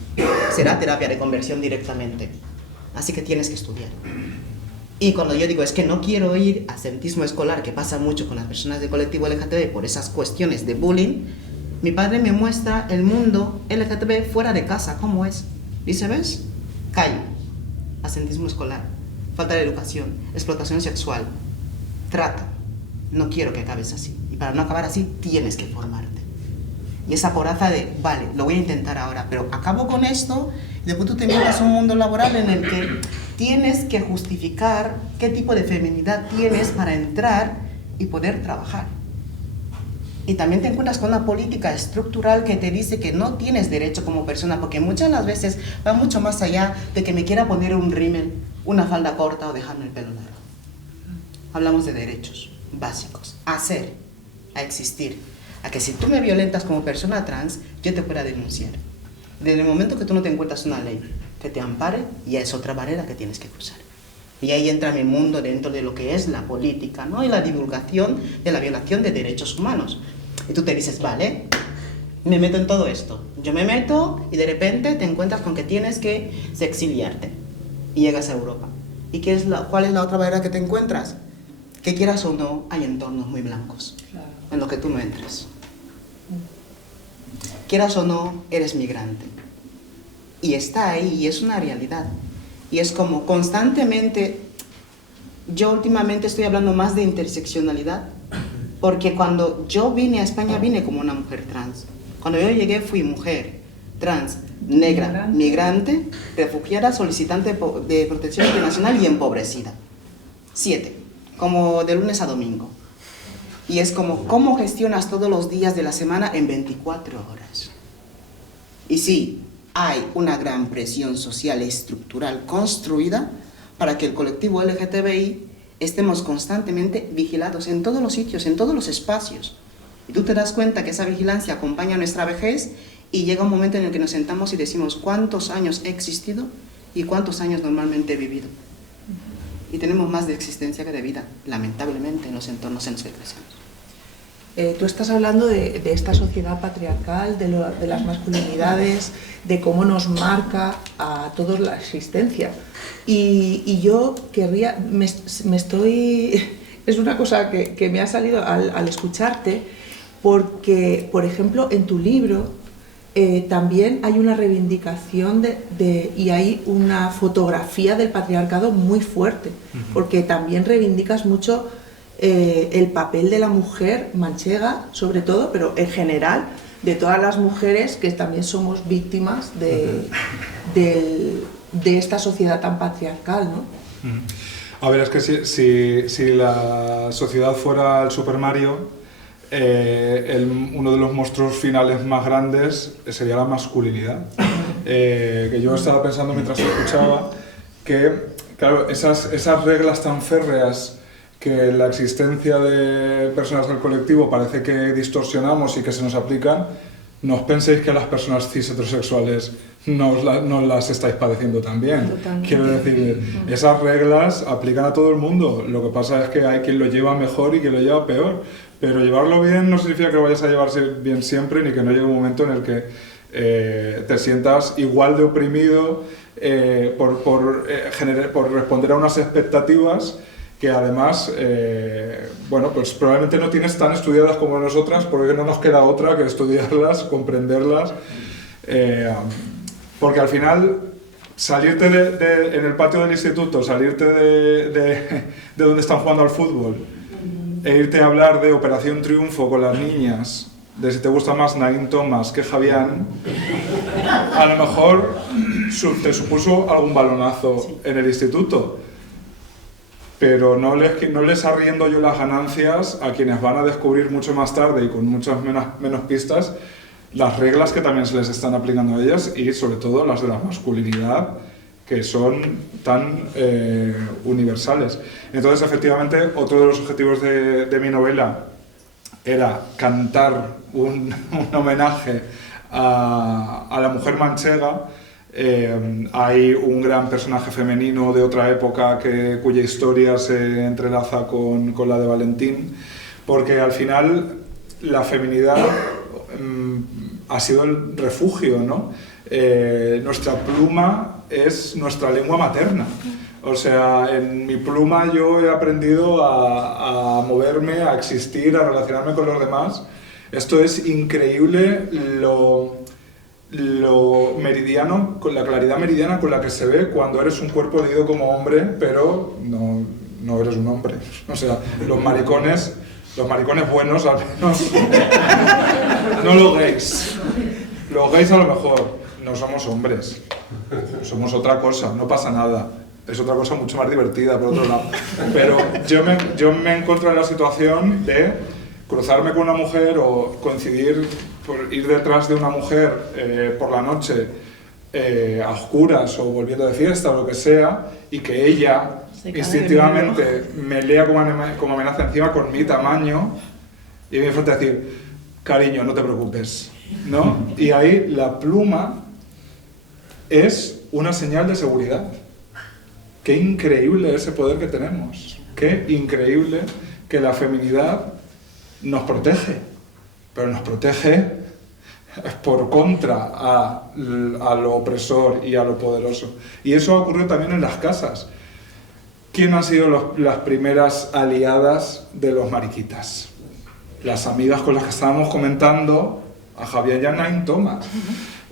Será terapia de conversión directamente. Así que tienes que estudiar. Y cuando yo digo, es que no quiero ir a absentismo escolar, que pasa mucho con las personas del colectivo LGTB por esas cuestiones de bullying, mi padre me muestra el mundo LGTB fuera de casa, cómo es. Dice, ¿ves? Calle, absentismo escolar, falta de educación, explotación sexual, trata. No quiero que acabes así. Y para no acabar así, tienes que formarte. Y esa coraza de, vale, lo voy a intentar ahora, pero acabo con esto, y después tú te metes a un mundo laboral en el que tienes que justificar qué tipo de feminidad tienes para entrar y poder trabajar. Y también te encuentras con una política estructural que te dice que no tienes derecho como persona, porque muchas de las veces va mucho más allá de que me quiera poner un rímel, una falda corta o dejarme el pelo largo. Hablamos de derechos básicos, a ser, a existir, a que si tú me violentas como persona trans, yo te pueda denunciar. Desde el momento que tú no te encuentras una ley que te ampare, ya es otra barrera que tienes que cruzar. Y ahí entra mi mundo dentro de lo que es la política, ¿no? Y la divulgación de la violación de derechos humanos. Y tú te dices, vale, me meto en todo esto. Yo me meto y de repente te encuentras con que tienes que exiliarte. Y llegas a Europa. ¿Y cuál es la otra barrera que te encuentras? Que quieras o no, hay entornos muy blancos, claro, en los que tú no entras. Quieras o no, eres migrante. Y está ahí, y es una realidad. Y es como constantemente, yo últimamente estoy hablando más de interseccionalidad, porque cuando yo vine a España, vine como una mujer trans. Cuando yo llegué, fui mujer trans, negra, migrante, refugiada, solicitante de protección internacional y empobrecida. 7, como de lunes a domingo. Y es como, ¿cómo gestionas todos los días de la semana en 24 horas? Y sí, hay una gran presión social y estructural construida para que el colectivo LGTBI estemos constantemente vigilados en todos los sitios, en todos los espacios. Y tú te das cuenta que esa vigilancia acompaña nuestra vejez y llega un momento en el que nos sentamos y decimos cuántos años he existido y cuántos años normalmente he vivido. Y tenemos más de existencia que de vida, lamentablemente, en los entornos en los que crecemos. Tú estás hablando de esta sociedad patriarcal, de las masculinidades, de cómo nos marca a todos la existencia. Y yo querría, es una cosa que me ha salido al escucharte, porque, por ejemplo, en tu libro también hay una reivindicación y hay una fotografía del patriarcado muy fuerte, porque también reivindicas mucho el papel de la mujer manchega, sobre todo, pero en general, de todas las mujeres que también somos víctimas de esta sociedad tan patriarcal, ¿no? A ver, es que si la sociedad fuera el Super Mario, uno de los monstruos finales más grandes sería la masculinidad. Que yo estaba pensando mientras escuchaba que, claro, esas reglas tan férreas que la existencia de personas del colectivo parece que distorsionamos y que se nos aplican, no os penséis que las personas cis heterosexuales no las estáis padeciendo también. Totalmente. Quiero decir, esas reglas aplican a todo el mundo. Lo que pasa es que hay quien lo lleva mejor y quien lo lleva peor. Pero llevarlo bien no significa que lo vayas a llevar bien siempre, ni que no llegue un momento en el que te sientas igual de oprimido por responder a unas expectativas que además, bueno, pues probablemente no tienes tan estudiadas como nosotras, porque no nos queda otra que estudiarlas, comprenderlas, porque al final salirte en el patio del instituto, salirte de donde están jugando al fútbol e irte a hablar de Operación Triunfo con las niñas, de si te gusta más Naín Thomas que Javián, a lo mejor te supuso algún balonazo en el instituto. Pero no les arriendo yo las ganancias a quienes van a descubrir mucho más tarde y con muchas menos pistas las reglas que también se les están aplicando a ellas y sobre todo las de la masculinidad, que son tan universales. Entonces, efectivamente, otro de los objetivos de mi novela era cantar un homenaje a la mujer manchega. Hay un gran personaje femenino de otra época cuya historia se entrelaza con la de Valentín, porque al final la feminidad ha sido el refugio, ¿no? Nuestra pluma es nuestra lengua materna. O sea, en mi pluma yo he aprendido a moverme, a existir, a relacionarme con los demás. Esto es increíble lo meridiano, con la claridad meridiana con la que se ve cuando eres un cuerpo leído como hombre, pero no eres un hombre. O sea, los maricones buenos al menos, no los gays. Los gays a lo mejor no somos hombres, somos otra cosa, no pasa nada. Es otra cosa mucho más divertida, por otro lado. Pero yo me encuentro en la situación de cruzarme con una mujer o coincidir, por ir detrás de una mujer por la noche a oscuras o volviendo de fiesta o lo que sea, y que ella instintivamente me lea como amenaza encima con mi tamaño y me falta decir, cariño, no te preocupes, ¿no? Y ahí la pluma es una señal de seguridad. Qué increíble ese poder que tenemos, qué increíble que la feminidad nos protege, pero nos protege por contra a lo opresor y a lo poderoso. Y eso ha ocurrido también en las casas. ¿Quién han sido las primeras aliadas de los mariquitas? Las amigas con las que estábamos comentando, a Javier y a Nain Thomas.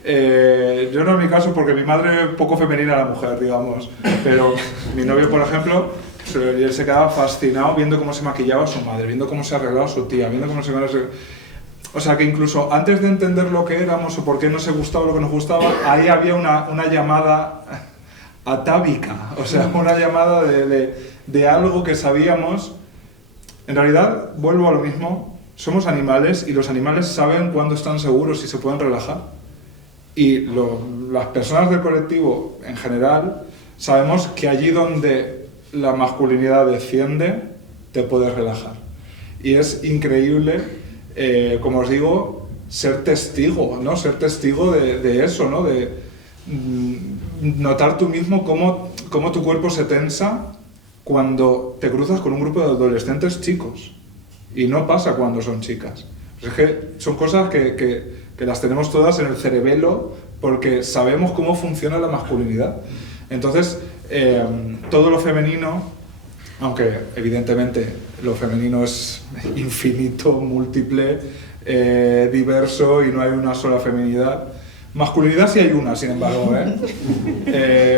Yo no en mi caso, porque mi madre es poco femenina la mujer, digamos, pero mi novio, por ejemplo, él se quedaba fascinado viendo cómo se maquillaba su madre, viendo cómo se arreglaba su tía, viendo cómo se... O sea, que incluso antes de entender lo que éramos o por qué nos gustaba lo que nos gustaba, ahí había una llamada atávica, o sea, una llamada de algo que sabíamos. En realidad, vuelvo a lo mismo, somos animales y los animales saben cuándo están seguros y se pueden relajar. Y las personas del colectivo en general sabemos que allí donde la masculinidad desciende, te puedes relajar. Y es increíble, como os digo, ser testigo, ¿no? Ser testigo de eso, ¿no? De notar tú mismo cómo tu cuerpo se tensa cuando te cruzas con un grupo de adolescentes chicos. Y no pasa cuando son chicas. Es que son cosas que las tenemos todas en el cerebelo porque sabemos cómo funciona la masculinidad. Entonces, todo lo femenino, aunque evidentemente lo femenino es infinito, múltiple, diverso y no hay una sola feminidad. Masculinidad sí hay una, sin embargo,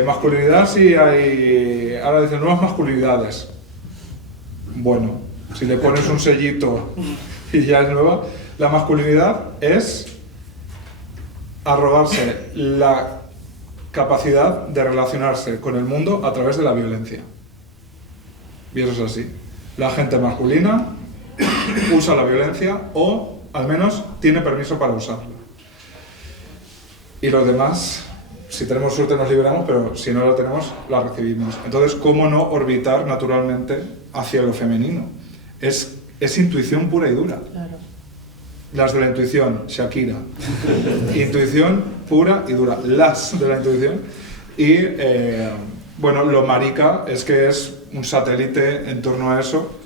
masculinidad sí hay... Ahora dicen nuevas masculinidades. Bueno, si le pones un sellito y ya es nueva. La masculinidad es arrogarse la capacidad de relacionarse con el mundo a través de la violencia. Y eso es así. La gente masculina usa la violencia o, al menos, tiene permiso para usarla. Y los demás, si tenemos suerte nos liberamos, pero si no la tenemos, la recibimos. Entonces, ¿cómo no orbitar naturalmente hacia lo femenino? Es intuición pura y dura. Claro. Las de la intuición, Shakira. Intuición pura y dura. Las de la intuición. Y, bueno, lo marica es que es un satélite en torno a eso.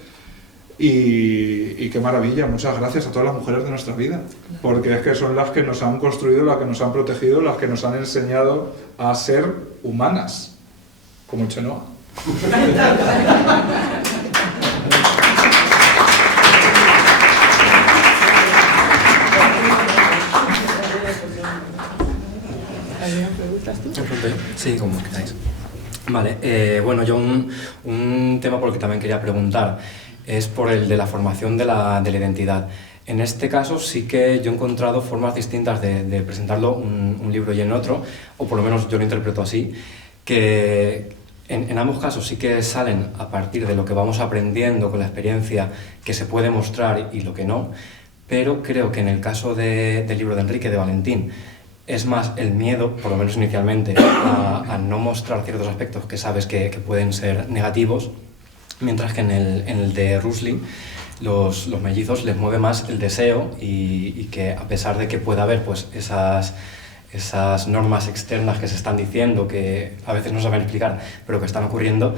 Y qué maravilla. Muchas gracias a todas las mujeres de nuestra vida. Porque es que son las que nos han construido, las que nos han protegido, las que nos han enseñado a ser humanas. Como Chenoa. Sí, como queráis. Vale, bueno, yo un tema por el que también quería preguntar es por el de la formación de la identidad. En este caso sí que yo he encontrado formas distintas de presentarlo un libro y en otro, o por lo menos yo lo interpreto así, que en ambos casos sí que salen a partir de lo que vamos aprendiendo con la experiencia que se puede mostrar y lo que no, pero creo que en el caso del libro de Enrique, de Valentín, es más el miedo, por lo menos inicialmente, a no mostrar ciertos aspectos que sabes que pueden ser negativos, mientras que en el de Rusli, los mellizos les mueve más el deseo y que a pesar de que pueda haber pues, esas normas externas que se están diciendo, que a veces no saben explicar, pero que están ocurriendo,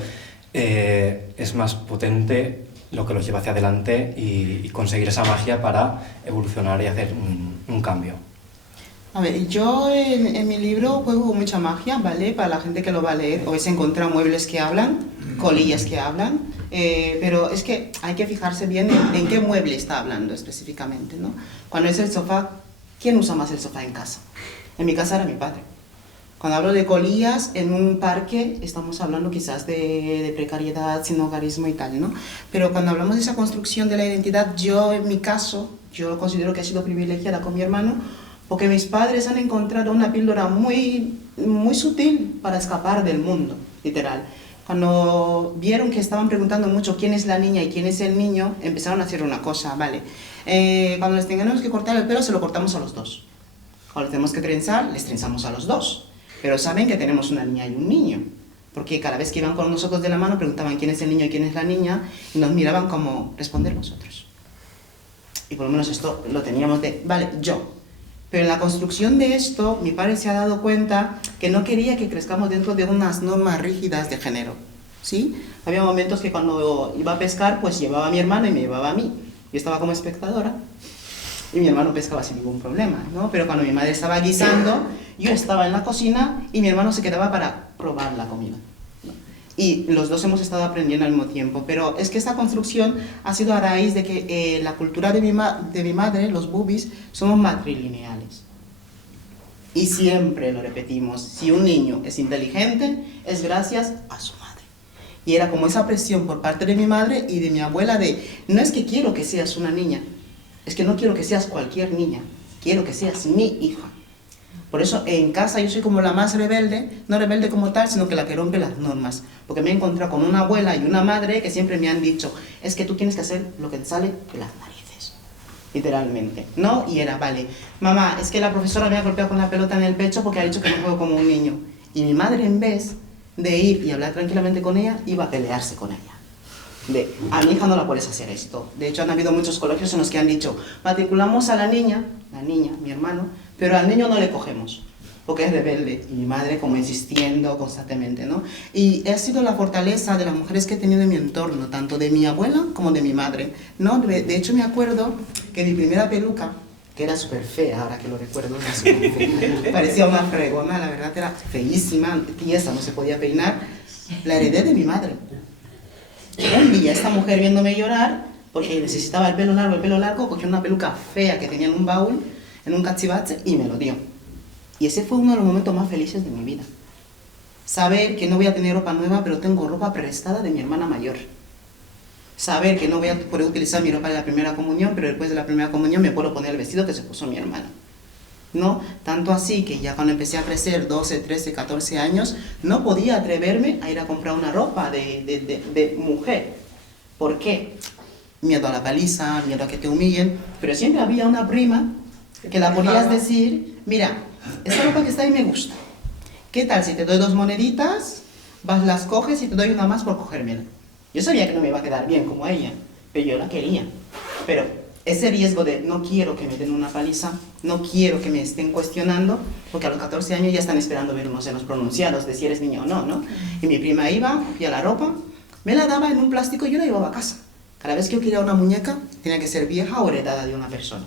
es más potente lo que los lleva hacia adelante y conseguir esa magia para evolucionar y hacer un cambio. A ver, yo en mi libro juego con mucha magia, ¿vale? Para la gente que lo va a leer, o es encontrar muebles que hablan, colillas que hablan, pero es que hay que fijarse bien en qué mueble está hablando específicamente, ¿no? Cuando es el sofá, ¿quién usa más el sofá en casa? En mi casa era mi padre. Cuando hablo de colillas en un parque, estamos hablando quizás de precariedad, sinhogarismo y tal, ¿no? Pero cuando hablamos de esa construcción de la identidad, yo en mi caso, yo considero que he sido privilegiada con mi hermano, porque mis padres han encontrado una píldora muy sutil para escapar del mundo, literal. Cuando vieron que estaban preguntando mucho quién es la niña y quién es el niño, empezaron a hacer una cosa, ¿vale? Cuando les tengamos que cortar el pelo, se lo cortamos a los dos. Cuando les tenemos que trenzar, les trenzamos a los dos. Pero saben que tenemos una niña y un niño. Porque cada vez que iban con nosotros de la mano, preguntaban quién es el niño y quién es la niña, y nos miraban como, responder vosotros. Y por lo menos esto lo teníamos de, vale, yo. Pero en la construcción de esto, mi padre se ha dado cuenta que no quería que crezcamos dentro de unas normas rígidas de género, ¿sí? Había momentos que cuando iba a pescar, pues llevaba a mi hermano y me llevaba a mí. Yo estaba como espectadora y mi hermano pescaba sin ningún problema, ¿no? Pero cuando mi madre estaba guisando, yo estaba en la cocina y mi hermano se quedaba para probar la comida, ¿no? Y los dos hemos estado aprendiendo al mismo tiempo, pero es que esta construcción ha sido a raíz de que la cultura de mi madre, los bubis, somos matrilineales. Y siempre lo repetimos, si un niño es inteligente, es gracias a su madre. Y era como esa presión por parte de mi madre y de mi abuela de, no es que quiero que seas una niña, es que no quiero que seas cualquier niña, quiero que seas mi hija. Por eso en casa yo soy como la más rebelde, no rebelde como tal, sino que la que rompe las normas. Porque me he encontrado con una abuela y una madre que siempre me han dicho, es que tú tienes que hacer lo que te sale de las narices, literalmente, ¿no? Y era, vale, mamá, es que la profesora me ha golpeado con la pelota en el pecho porque ha dicho que no juego como un niño. Y mi madre, en vez de ir y hablar tranquilamente con ella, iba a pelearse con ella. De, a mi hija no la puedes hacer esto. De hecho, han habido muchos colegios en los que han dicho, matriculamos a la niña, mi hermano, pero al niño no le cogemos, porque es rebelde. Y mi madre como insistiendo constantemente, ¿no? Y ha sido la fortaleza de las mujeres que he tenido en mi entorno, tanto de mi abuela como de mi madre, ¿no? De hecho, me acuerdo que mi primera peluca, que era súper fea, ahora que lo recuerdo, era súper fea, parecía una fregona, la verdad era feísima, tiesa, no se podía peinar, la heredé de mi madre. Un día esta mujer viéndome llorar, porque necesitaba el pelo largo, cogió una peluca fea que tenía en un baúl, en un cachivache, y me lo dio. Y ese fue uno de los momentos más felices de mi vida. Saber que no voy a tener ropa nueva, pero tengo ropa prestada de mi hermana mayor. Saber que no voy a poder utilizar mi ropa de la primera comunión, pero después de la primera comunión me puedo poner el vestido que se puso mi hermana. ¿No? Tanto así que ya cuando empecé a crecer, 12, 13, 14 años, no podía atreverme a ir a comprar una ropa de mujer. ¿Por qué? Miedo a la paliza, miedo a que te humillen, pero siempre había una prima que la podías decir, mira, esta ropa que está ahí me gusta. ¿Qué tal si te doy 2 moneditas, vas, las coges y te doy una más por cogérmela? Yo sabía que no me iba a quedar bien como ella, pero yo la quería. Pero ese riesgo de no quiero que me den una paliza, no quiero que me estén cuestionando, porque a los 14 años ya están esperando ver unos senos pronunciados de si eres niña o no, ¿no? Y mi prima iba, cogía la ropa, me la daba en un plástico y yo la llevaba a casa. Cada vez que yo quería una muñeca, tenía que ser vieja o heredada de una persona,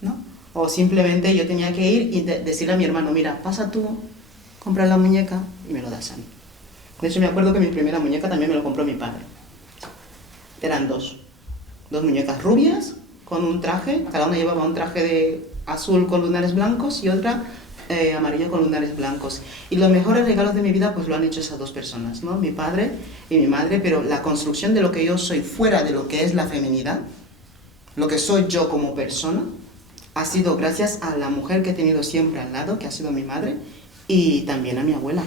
¿no? O simplemente yo tenía que ir y decirle a mi hermano, mira, pasa tú, compra la muñeca y me lo das a mí. De hecho, me acuerdo que mi primera muñeca también me lo compró mi padre. Eran dos muñecas rubias, con un traje, cada una llevaba un traje de azul con lunares blancos y otra amarillo con lunares blancos. Y los mejores regalos de mi vida pues lo han hecho esas 2 personas, ¿no? Mi padre y mi madre, pero la construcción de lo que yo soy fuera de lo que es la feminidad, lo que soy yo como persona, ha sido gracias a la mujer que he tenido siempre al lado, que ha sido mi madre, y también a mi abuela.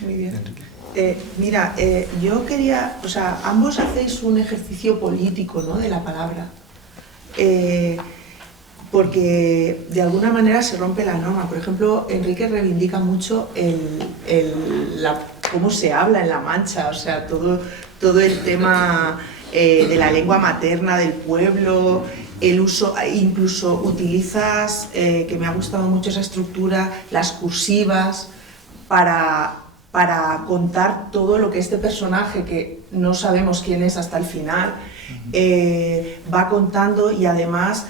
Muy bien. Mira, yo quería, o sea, ambos hacéis un ejercicio político, ¿no?, de la palabra, porque de alguna manera se rompe la norma. Por ejemplo, Enrique reivindica mucho cómo se habla en La Mancha, o sea, todo el tema de la lengua materna del pueblo, el uso, incluso utilizas, que me ha gustado mucho esa estructura, las cursivas, para contar todo lo que este personaje, que no sabemos quién es hasta el final, va contando, y además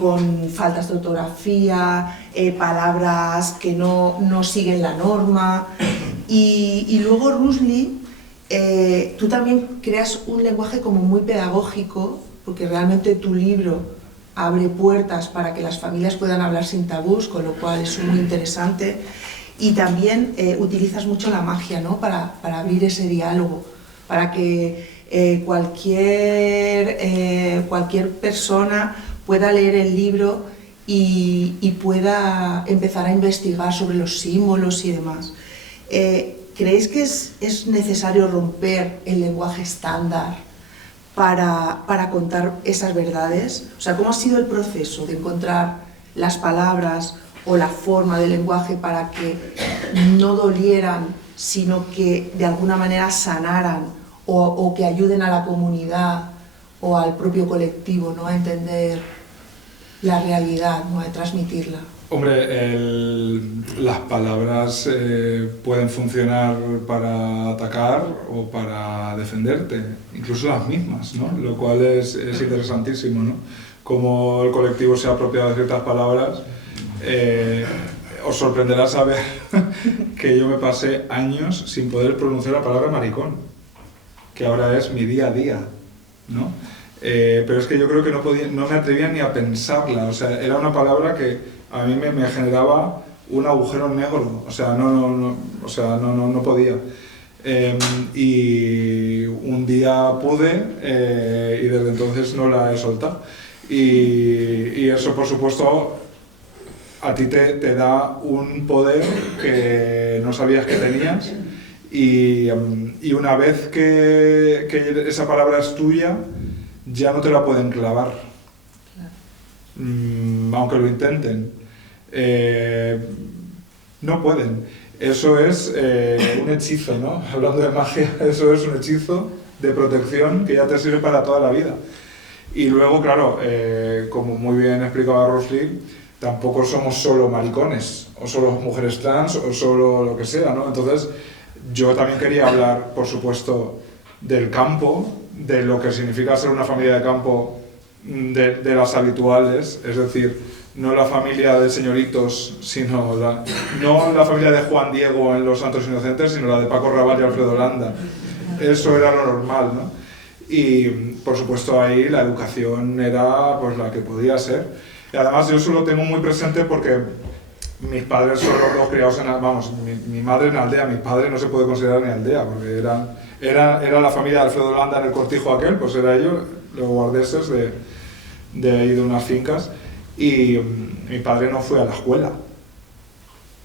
con faltas de ortografía, palabras que no siguen la norma. Y luego Rusli, tú también creas un lenguaje como muy pedagógico, porque realmente tu libro abre puertas para que las familias puedan hablar sin tabús, con lo cual es muy interesante. Y también utilizas mucho la magia, ¿no?, para abrir ese diálogo, para que cualquier persona pueda leer el libro y pueda empezar a investigar sobre los símbolos y demás. ¿Creéis que es necesario romper el lenguaje estándar para contar esas verdades? O sea, ¿cómo ha sido el proceso de encontrar las palabras o la forma del lenguaje para que no dolieran, sino que de alguna manera sanaran o que ayuden a la comunidad o al propio colectivo, ¿no?, a entender la realidad, ¿no?, a transmitirla? Hombre, las palabras pueden funcionar para atacar o para defenderte, incluso las mismas, ¿no? Lo cual es interesantísimo, ¿no? Como el colectivo se ha apropiado de ciertas palabras. Os sorprenderá saber que yo me pasé años sin poder pronunciar la palabra maricón, que ahora es mi día a día, ¿no? Pero es que yo creo que no me atrevía ni a pensarla, o sea, era una palabra que a mí me generaba un agujero negro, o sea, no podía. Y un día pude, y desde entonces no la he soltado. Y eso, por supuesto, a ti te da un poder que no sabías que tenías, y una vez que esa palabra es tuya, ya no te la pueden clavar, aunque lo intenten. No pueden. Eso es un hechizo, ¿no? Hablando de magia, eso es un hechizo de protección que ya te sirve para toda la vida. Y luego, claro, como muy bien explicaba Rusli, tampoco somos solo maricones, o solo mujeres trans, o solo lo que sea, ¿no? Entonces, yo también quería hablar, por supuesto, del campo, de lo que significa ser una familia de campo, de las habituales, es decir, no la familia de señoritos, sino no la familia de Juan Diego en Los Santos Inocentes, sino la de Paco Rabanne y Alfredo Landa. Eso era lo normal, ¿no? Y, por supuesto, ahí la educación era pues la que podía ser. Y además yo eso lo tengo muy presente porque mis padres son los dos criados en... Vamos, mi madre en aldea, mi padre no se puede considerar ni aldea, porque era la familia de Alfredo Landa en el cortijo aquel, pues era ellos, los guardeses de ahí de unas fincas, y mi padre no fue a la escuela.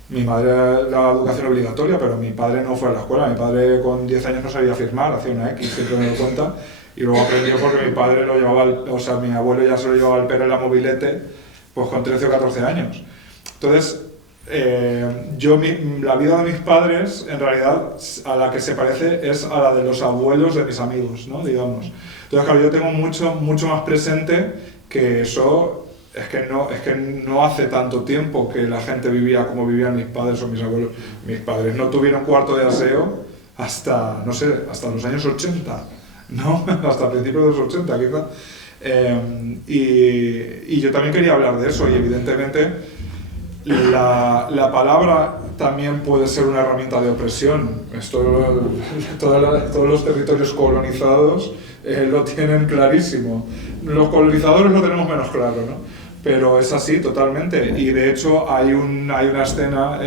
Mi madre la educación obligatoria, pero mi padre no fue a la escuela. Mi padre con 10 años no sabía firmar, hacía una X, siempre me lo cuenta, y luego aprendió porque mi padre lo llevaba, mi abuelo ya se lo llevaba al pelo en la mobilete, pues con 13 o 14 años. Entonces, la vida de mis padres, en realidad, a la que se parece es a la de los abuelos de mis amigos, ¿no? Digamos. Entonces, claro, yo tengo mucho más presente que eso. Es que no hace tanto tiempo que la gente vivía como vivían mis padres o mis abuelos. Mis padres no tuvieron cuarto de aseo hasta los años 80, ¿no? Hasta principios de los 80, quizá. Y yo también quería hablar de eso, y evidentemente la palabra también puede ser una herramienta de opresión. Todos los territorios colonizados lo tienen clarísimo. Los colonizadores lo tenemos menos claro, ¿no? Pero es así totalmente, y de hecho hay una escena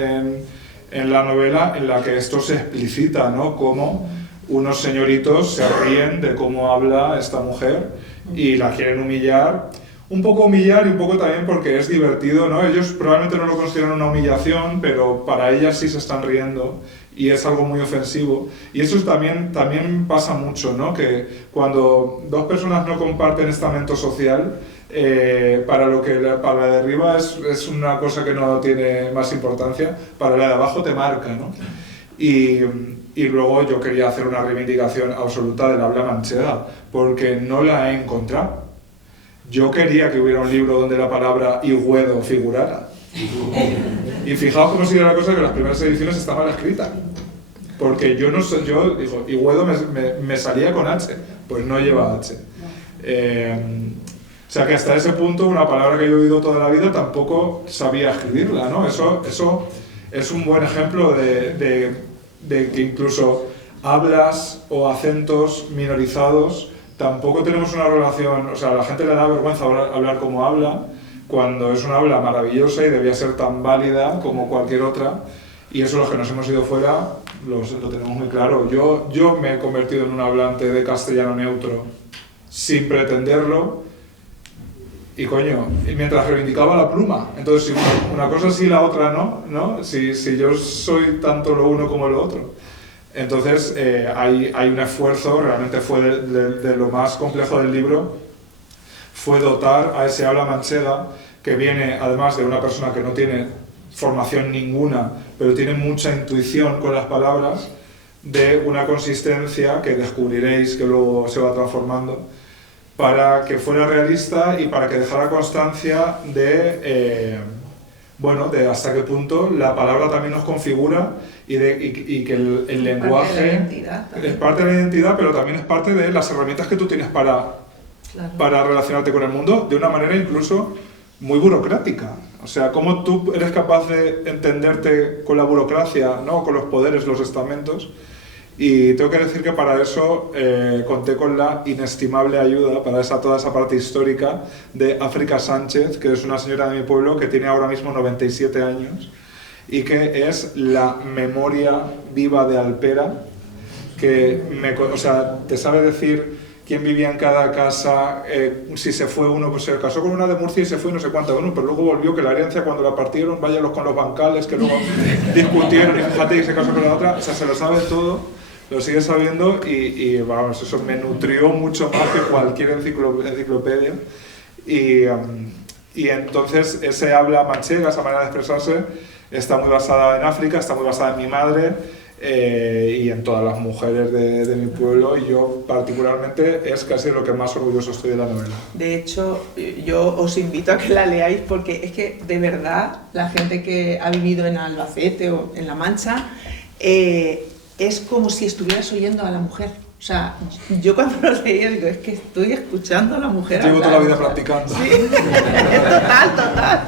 en la novela en la que esto se explicita, ¿no? Cómo unos señoritos se ríen de cómo habla esta mujer y la quieren humillar, un poco humillar y un poco también porque es divertido, ¿no? Ellos probablemente no lo consideran una humillación, pero para ellas sí se están riendo y es algo muy ofensivo. Y eso también pasa mucho, ¿no? Que cuando dos personas no comparten estamento social, para la de arriba es una cosa que no tiene más importancia, para la de abajo te marca, ¿no? Y luego yo quería hacer una reivindicación absoluta del habla manchega, porque no la he encontrado. Yo quería que hubiera un libro donde la palabra Igüedo figurara. Y fijaos cómo sigue la cosa, que las primeras ediciones está mal escrita. Porque yo digo, Igüedo me salía con H, pues no lleva H. O sea que hasta ese punto, una palabra que yo he oído toda la vida tampoco sabía escribirla, ¿no? Eso es un buen ejemplo de que incluso hablas o acentos minorizados tampoco tenemos una relación, o sea, a la gente le da vergüenza hablar como habla, cuando es una habla maravillosa y debía ser tan válida como cualquier otra, y eso los que nos hemos ido fuera lo tenemos muy claro. Yo me he convertido en un hablante de castellano neutro sin pretenderlo, y coño, y mientras reivindicaba la pluma. Entonces, si una cosa sí, la otra no, si yo soy tanto lo uno como lo otro. Entonces, hay un esfuerzo, realmente fue de lo más complejo del libro, fue dotar a ese habla manchega, que viene además de una persona que no tiene formación ninguna, pero tiene mucha intuición con las palabras, de una consistencia que descubriréis que luego se va transformando, para que fuera realista y para que dejara constancia de hasta qué punto la palabra también nos configura y que el lenguaje es parte de la identidad, pero también es parte de las herramientas que tú tienes para relacionarte con el mundo de una manera incluso muy burocrática. O sea, cómo tú eres capaz de entenderte con la burocracia, ¿no? Con los poderes, los estamentos. Y tengo que decir que para eso conté con la inestimable ayuda, para toda esa parte histórica, de África Sánchez, que es una señora de mi pueblo que tiene ahora mismo 97 años y que es la memoria viva de Alpera, que te sabe decir quién vivía en cada casa, si se fue uno, pues se casó con una de Murcia y se fue no sé cuánta, pero luego volvió, que la herencia cuando la partieron, váyalos con los bancales, que luego discutieron y fíjate que se casó con la otra, o sea, se lo sabe todo. Lo sigue sabiendo y vamos, eso me nutrió mucho más que cualquier enciclopedia. Y entonces ese habla manchega, esa manera de expresarse, está muy basada en África, está muy basada en mi madre y en todas las mujeres de mi pueblo, y yo particularmente es casi lo que más orgulloso estoy de la novela. De hecho, yo os invito a que la leáis, porque es que de verdad la gente que ha vivido en Albacete o en La Mancha, es como si estuvieras oyendo a la mujer. O sea, yo cuando lo leía digo, es que estoy escuchando a la mujer. Llevo toda la vida practicando. Sí, total.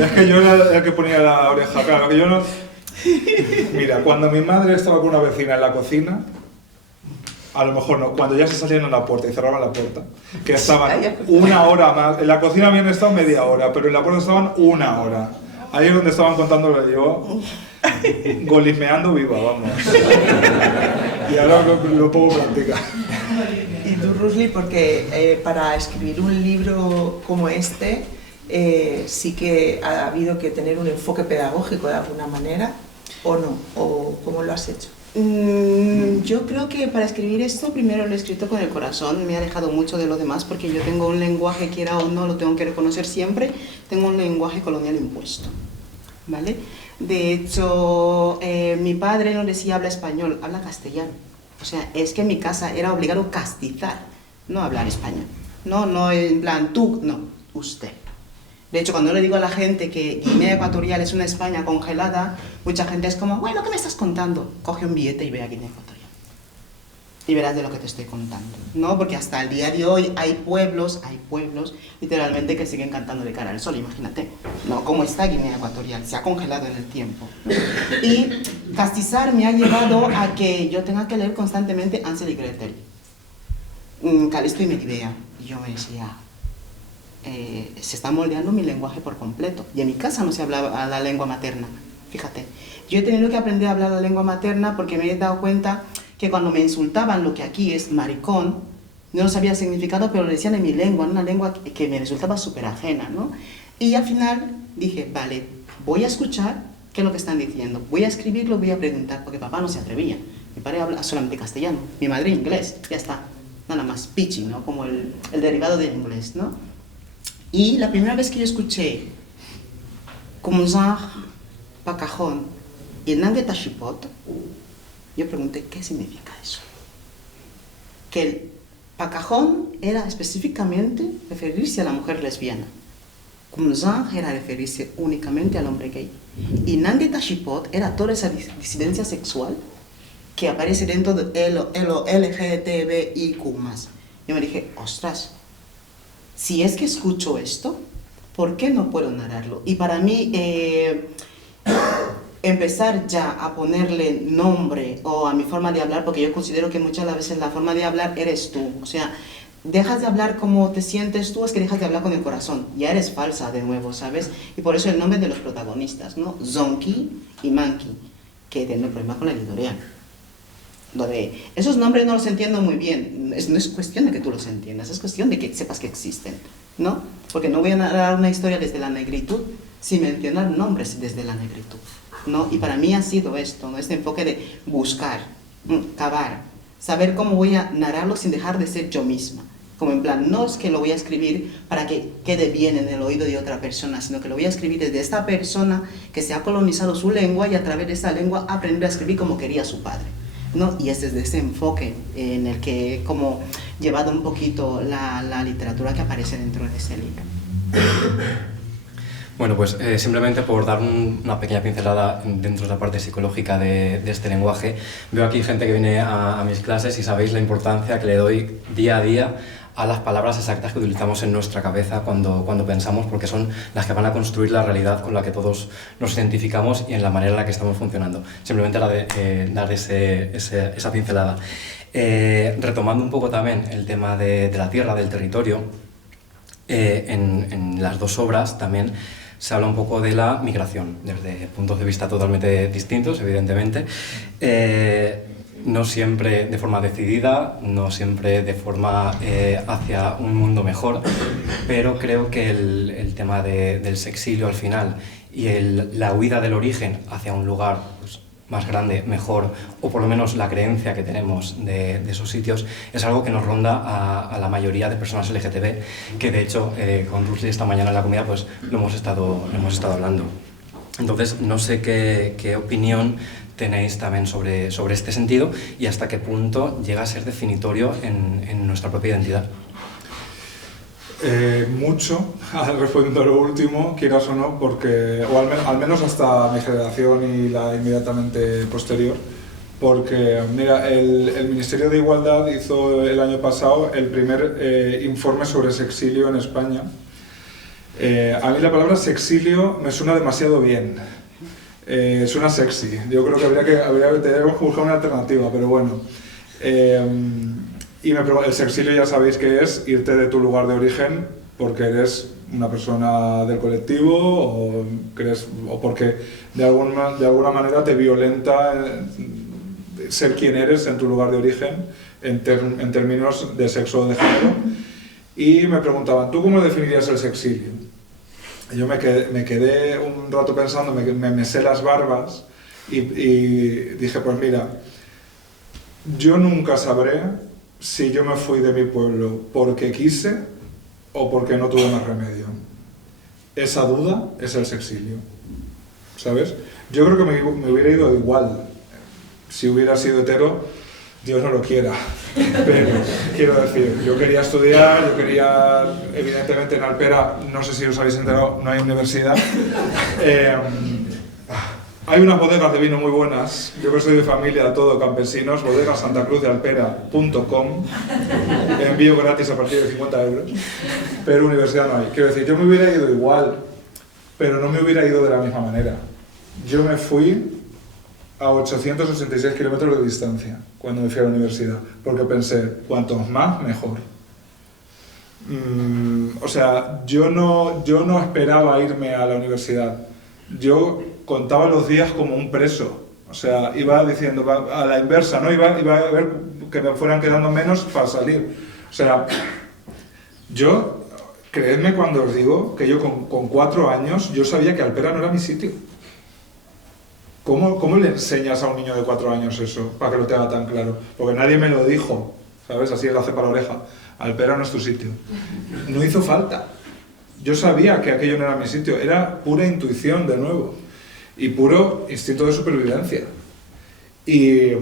Es que yo era el que ponía la oreja, claro, que yo no... Mira, cuando mi madre estaba con una vecina en la cocina, a lo mejor no, cuando ya se salían a la puerta y cerraban la puerta, que estaban una hora más, en la cocina habían estado media hora, pero en la puerta estaban una hora. Ahí es donde estaban contándolo yo, golismeando viva, vamos. Y ahora lo pongo en práctica. Y tú, Rusli, porque para escribir un libro como este, sí que ha habido que tener un enfoque pedagógico de alguna manera, ¿o no? ¿O cómo lo has hecho? Yo creo que para escribir esto primero lo he escrito con el corazón, me ha alejado mucho de lo demás porque yo tengo un lenguaje, quiera o no, lo tengo que reconocer siempre, tengo un lenguaje colonial impuesto, ¿vale? De hecho, mi padre no decía habla español, habla castellano. O sea, es que en mi casa era obligado castizar, no hablar español. No en plan tú, no, usted. De hecho, cuando le digo a la gente que Guinea Ecuatorial es una España congelada, mucha gente es como, bueno, ¿qué me estás contando? Coge un billete y ve a Guinea Ecuatorial. Y verás de lo que te estoy contando, ¿no? Porque hasta el día de hoy hay pueblos, literalmente, que siguen cantando de cara al sol, imagínate, ¿no? ¿Cómo está Guinea Ecuatorial? Se ha congelado en el tiempo. Y castizar me ha llevado a que yo tenga que leer constantemente Hansel y Gretel, Calisto y Melibea. Y yo me decía, se está moldeando mi lenguaje por completo. Y en mi casa no se hablaba la lengua materna, fíjate. Yo he tenido que aprender a hablar la lengua materna porque me he dado cuenta que cuando me insultaban lo que aquí es maricón, no sabía el significado, pero lo decían en mi lengua, en una lengua que me resultaba súper ajena, ¿no? Y al final dije, vale, voy a escuchar qué es lo que están diciendo, voy a escribirlo, voy a preguntar, porque papá no se atrevía. Mi padre habla solamente castellano, mi madre inglés, ya está, nada más, pitchy, ¿no? Como el derivado del inglés, ¿no? Y la primera vez que yo escuché Kumzah, Pacajón y Nangue Tashipot, yo pregunté, ¿qué significa eso? Que el Pacajón era específicamente referirse a la mujer lesbiana. Kumzah era referirse únicamente al hombre gay. Y Nangue Tashipot era toda esa disidencia sexual que aparece dentro de LGTBIQ+. Yo me dije, ostras, si es que escucho esto, ¿por qué no puedo narrarlo? Y para mí, empezar ya a ponerle nombre o a mi forma de hablar, porque yo considero que muchas veces la forma de hablar eres tú. O sea, dejas de hablar como te sientes tú, es que dejas de hablar con el corazón. Ya eres falsa de nuevo, ¿sabes? Y por eso el nombre de los protagonistas, ¿no? Zonky y Monkey, que tienen un problema con la editorial. Esos nombres no los entiendo muy bien, no es cuestión de que tú los entiendas, es cuestión de que sepas que existen, ¿no? Porque no voy a narrar una historia desde la negritud sin mencionar nombres desde la negritud, ¿no? Y para mí ha sido esto, ¿no? Este enfoque de buscar, cavar, saber cómo voy a narrarlo sin dejar de ser yo misma. Como en plan, no es que lo voy a escribir para que quede bien en el oído de otra persona, sino que lo voy a escribir desde esta persona que se ha colonizado su lengua y a través de esa lengua aprender a escribir como quería su padre, ¿no? Y es desde ese enfoque en el que he como llevado un poquito la literatura que aparece dentro de ese libro. Bueno, pues simplemente por dar una pequeña pincelada dentro de la parte psicológica de este lenguaje, veo aquí gente que viene a mis clases y sabéis la importancia que le doy día a día a las palabras exactas que utilizamos en nuestra cabeza cuando pensamos, porque son las que van a construir la realidad con la que todos nos identificamos y en la manera en la que estamos funcionando. Simplemente la de dar esa pincelada. Retomando un poco también el tema de la tierra, del territorio, en las dos obras también se habla un poco de la migración, desde puntos de vista totalmente distintos, evidentemente. No siempre de forma decidida, no siempre de forma hacia un mundo mejor, pero creo que el tema del sexilio al final y la huida del origen hacia un lugar pues, más grande, mejor, o por lo menos la creencia que tenemos de esos sitios, es algo que nos ronda a la mayoría de personas LGTB, que de hecho con Rusli esta mañana en la comida pues lo hemos estado hablando. Entonces no sé qué opinión tenéis también sobre este sentido y hasta qué punto llega a ser definitorio en nuestra propia identidad. Mucho, respondiendo a lo último, quieras o no, porque, o al menos hasta mi generación y la inmediatamente posterior, porque mira, el Ministerio de Igualdad hizo el año pasado el primer informe sobre sexilio en España. A mí la palabra sexilio me suena demasiado bien. Suena sexy. Yo creo que tendríamos que buscar una alternativa, pero bueno. Y el sexilio ya sabéis que es irte de tu lugar de origen porque eres una persona del colectivo o porque de alguna manera te violenta ser quien eres en tu lugar de origen en términos de sexo o de género. Y me preguntaban, ¿tú cómo definirías el sexilio? Yo me quedé un rato pensando, me mesé las barbas y dije, pues mira, yo nunca sabré si yo me fui de mi pueblo porque quise o porque no tuve más remedio. Esa duda es el sexilio, ¿sabes? Yo creo que me hubiera ido igual si hubiera sido hetero, Dios no lo quiera, pero quiero decir, yo quería estudiar, evidentemente en Alpera, no sé si os habéis enterado, no hay universidad. Hay unas bodegas de vino muy buenas, yo que soy de familia, todo campesinos, bodegasantacruzdealpera.com, envío gratis a partir de 50 euros, pero universidad no hay. Quiero decir, yo me hubiera ido igual, pero no me hubiera ido de la misma manera. Yo me fui a 886 kilómetros de distancia cuando me fui a la universidad, porque pensé, cuantos más, mejor. O sea, yo no esperaba irme a la universidad, yo contaba los días como un preso, o sea, iba diciendo a la inversa, ¿no? Iba a ver que me fueran quedando menos para salir. O sea, yo, creedme cuando os digo que yo con 4 años, yo sabía que Alpera no era mi sitio. ¿Cómo le enseñas a un niño de 4 años eso, para que lo tenga tan claro? Porque nadie me lo dijo, ¿sabes? Así él hace para la oreja. Alpera no es tu sitio. No hizo falta. Yo sabía que aquello no era mi sitio. Era pura intuición, de nuevo. Y puro instinto de supervivencia. Y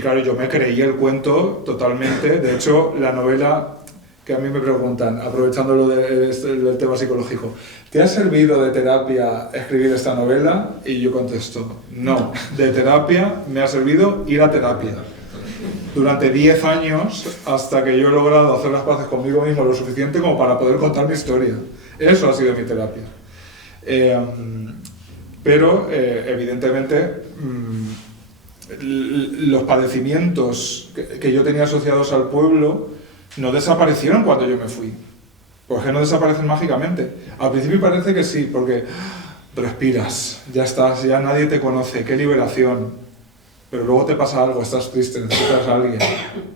claro, yo me creí el cuento totalmente. De hecho, la novela, que a mí me preguntan, aprovechando lo del tema psicológico, ¿te ha servido de terapia escribir esta novela? Y yo contesto, no. De terapia me ha servido ir a terapia. Durante 10 años, hasta que yo he logrado hacer las paces conmigo mismo lo suficiente como para poder contar mi historia. Eso ha sido mi terapia. Pero, evidentemente, los padecimientos que yo tenía asociados al pueblo no desaparecieron cuando yo me fui. Porque no desaparecen mágicamente. Al principio parece que sí, porque respiras, ya estás, ya nadie te conoce, qué liberación. Pero luego te pasa algo, estás triste, necesitas a alguien.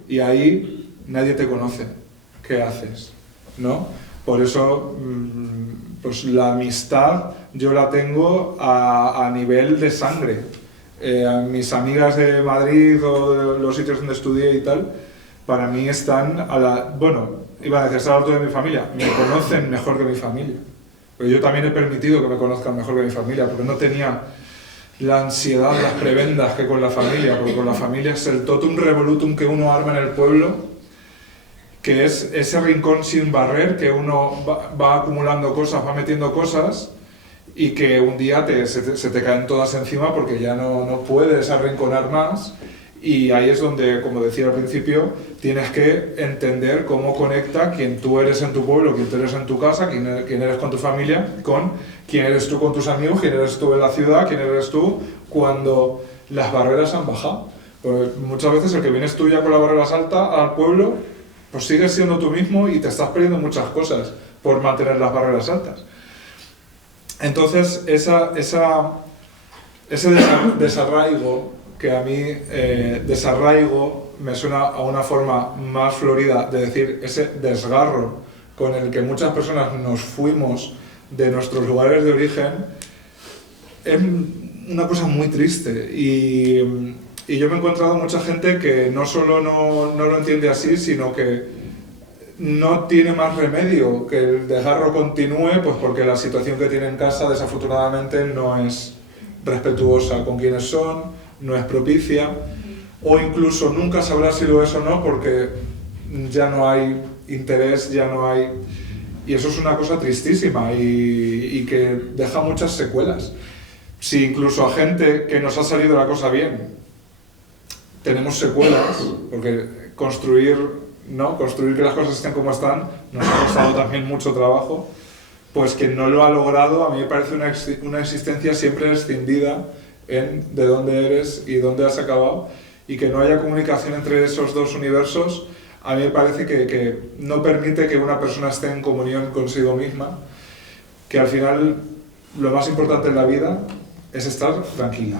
Y ahí nadie te conoce. ¿Qué haces? ¿No? Por eso, pues la amistad yo la tengo a nivel de sangre. A mis amigas de Madrid o de los sitios donde estudié y tal, para mí están a la... Bueno, iba a decir, están al lado de mi familia. Me conocen mejor que mi familia. Pero yo también he permitido que me conozcan mejor que mi familia, porque no tenía la ansiedad, las prebendas que con la familia, porque con la familia es el totum revolutum que uno arma en el pueblo, que es ese rincón sin barrer, que uno va acumulando cosas, va metiendo cosas, y que un día se te caen todas encima porque ya no puedes arrinconar más. Y ahí es donde, como decía al principio, tienes que entender cómo conecta quien tú eres en tu pueblo, quien tú eres en tu casa, quién eres con tu familia, con quién eres tú con tus amigos, quién eres tú en la ciudad, quién eres tú cuando las barreras han bajado. Porque muchas veces el que vienes tú ya con las barreras altas al pueblo, pues sigues siendo tú mismo y te estás perdiendo muchas cosas por mantener las barreras altas. Entonces, ese desarraigo, que a mí desarraigo me suena a una forma más florida de decir ese desgarro con el que muchas personas nos fuimos de nuestros lugares de origen, es una cosa muy triste. Y yo me he encontrado mucha gente que no solo no lo entiende así, sino que no tiene más remedio que el desgarro continúe, pues porque la situación que tiene en casa desafortunadamente no es respetuosa con quienes son, no es propicia, o incluso nunca sabrá si lo es o no porque ya no hay interés, ya no hay... Y eso es una cosa tristísima y que deja muchas secuelas. Si incluso a gente que nos ha salido la cosa bien tenemos secuelas, porque construir que las cosas estén como están nos ha costado también mucho trabajo, pues quien no lo ha logrado, a mí me parece una existencia siempre escindida en de dónde eres y dónde has acabado, y que no haya comunicación entre esos dos universos, a mí me parece que no permite que una persona esté en comunión consigo misma, que al final lo más importante en la vida es estar tranquila.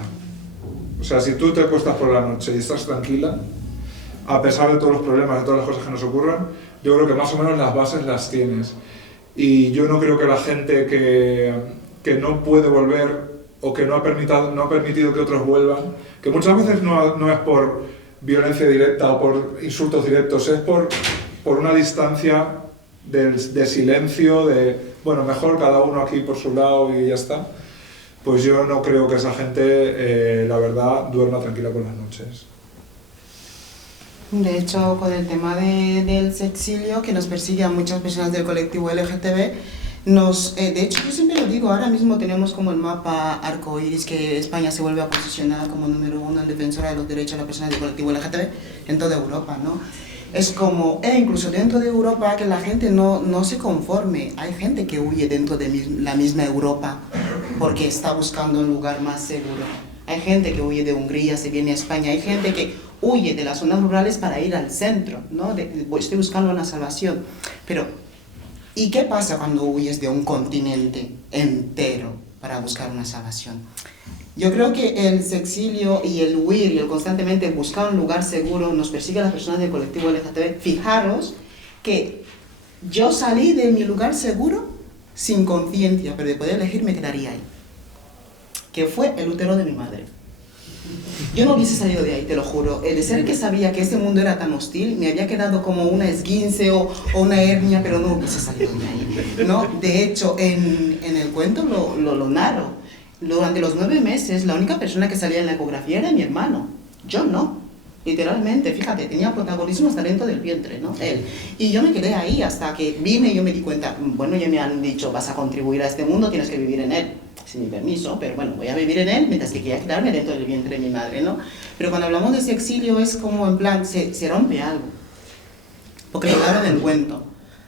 O sea, si tú te acuestas por la noche y estás tranquila, a pesar de todos los problemas, de todas las cosas que nos ocurran, yo creo que más o menos las bases las tienes. Y yo no creo que la gente que no puede volver o que no ha permitido que otros vuelvan, que muchas veces no es por violencia directa o por insultos directos, es por una distancia de silencio, de, bueno, mejor cada uno aquí por su lado y ya está. Pues yo no creo que esa gente, la verdad, duerma tranquila por las noches. De hecho, con el tema del sexilio, que nos persigue a muchas personas del colectivo LGTB, de hecho, yo siempre lo digo, ahora mismo tenemos como el mapa arcoíris que España se vuelve a posicionar como número 1 en defensora de los derechos de las personas del colectivo LGTB en toda Europa, ¿no? Es como, incluso dentro de Europa, que la gente no se conforme. Hay gente que huye dentro de la misma Europa porque está buscando un lugar más seguro. Hay gente que huye de Hungría, se viene a España. Hay gente que huye de las zonas rurales para ir al centro, ¿no? Estoy buscando una salvación. Pero, ¿y qué pasa cuando huyes de un continente entero para buscar una salvación? Yo creo que el sexilio y el huir y el constantemente buscar un lugar seguro nos persigue a las personas del colectivo LGTB. Fijaros que yo salí de mi lugar seguro sin conciencia, pero de poder elegir me quedaría ahí. Que fue el útero de mi madre. Yo no hubiese salido de ahí, te lo juro. El de ser que sabía que ese mundo era tan hostil, me había quedado como una esguince o una hernia, pero no hubiese salido de ahí, ¿no? De hecho, en el cuento lo narro. Durante los 9 meses, la única persona que salía en la ecografía era mi hermano. Yo no. Literalmente, fíjate, tenía protagonismo hasta dentro del vientre, ¿no? Él. Y yo me quedé ahí hasta que vine y yo me di cuenta, bueno, ya me han dicho, vas a contribuir a este mundo, tienes que vivir en él. Sin mi permiso, pero bueno, voy a vivir en él mientras que quiera quedarme dentro del vientre de mi madre, ¿no? Pero cuando hablamos de ese exilio es como en plan, se rompe algo. Porque lo hablo del cuento.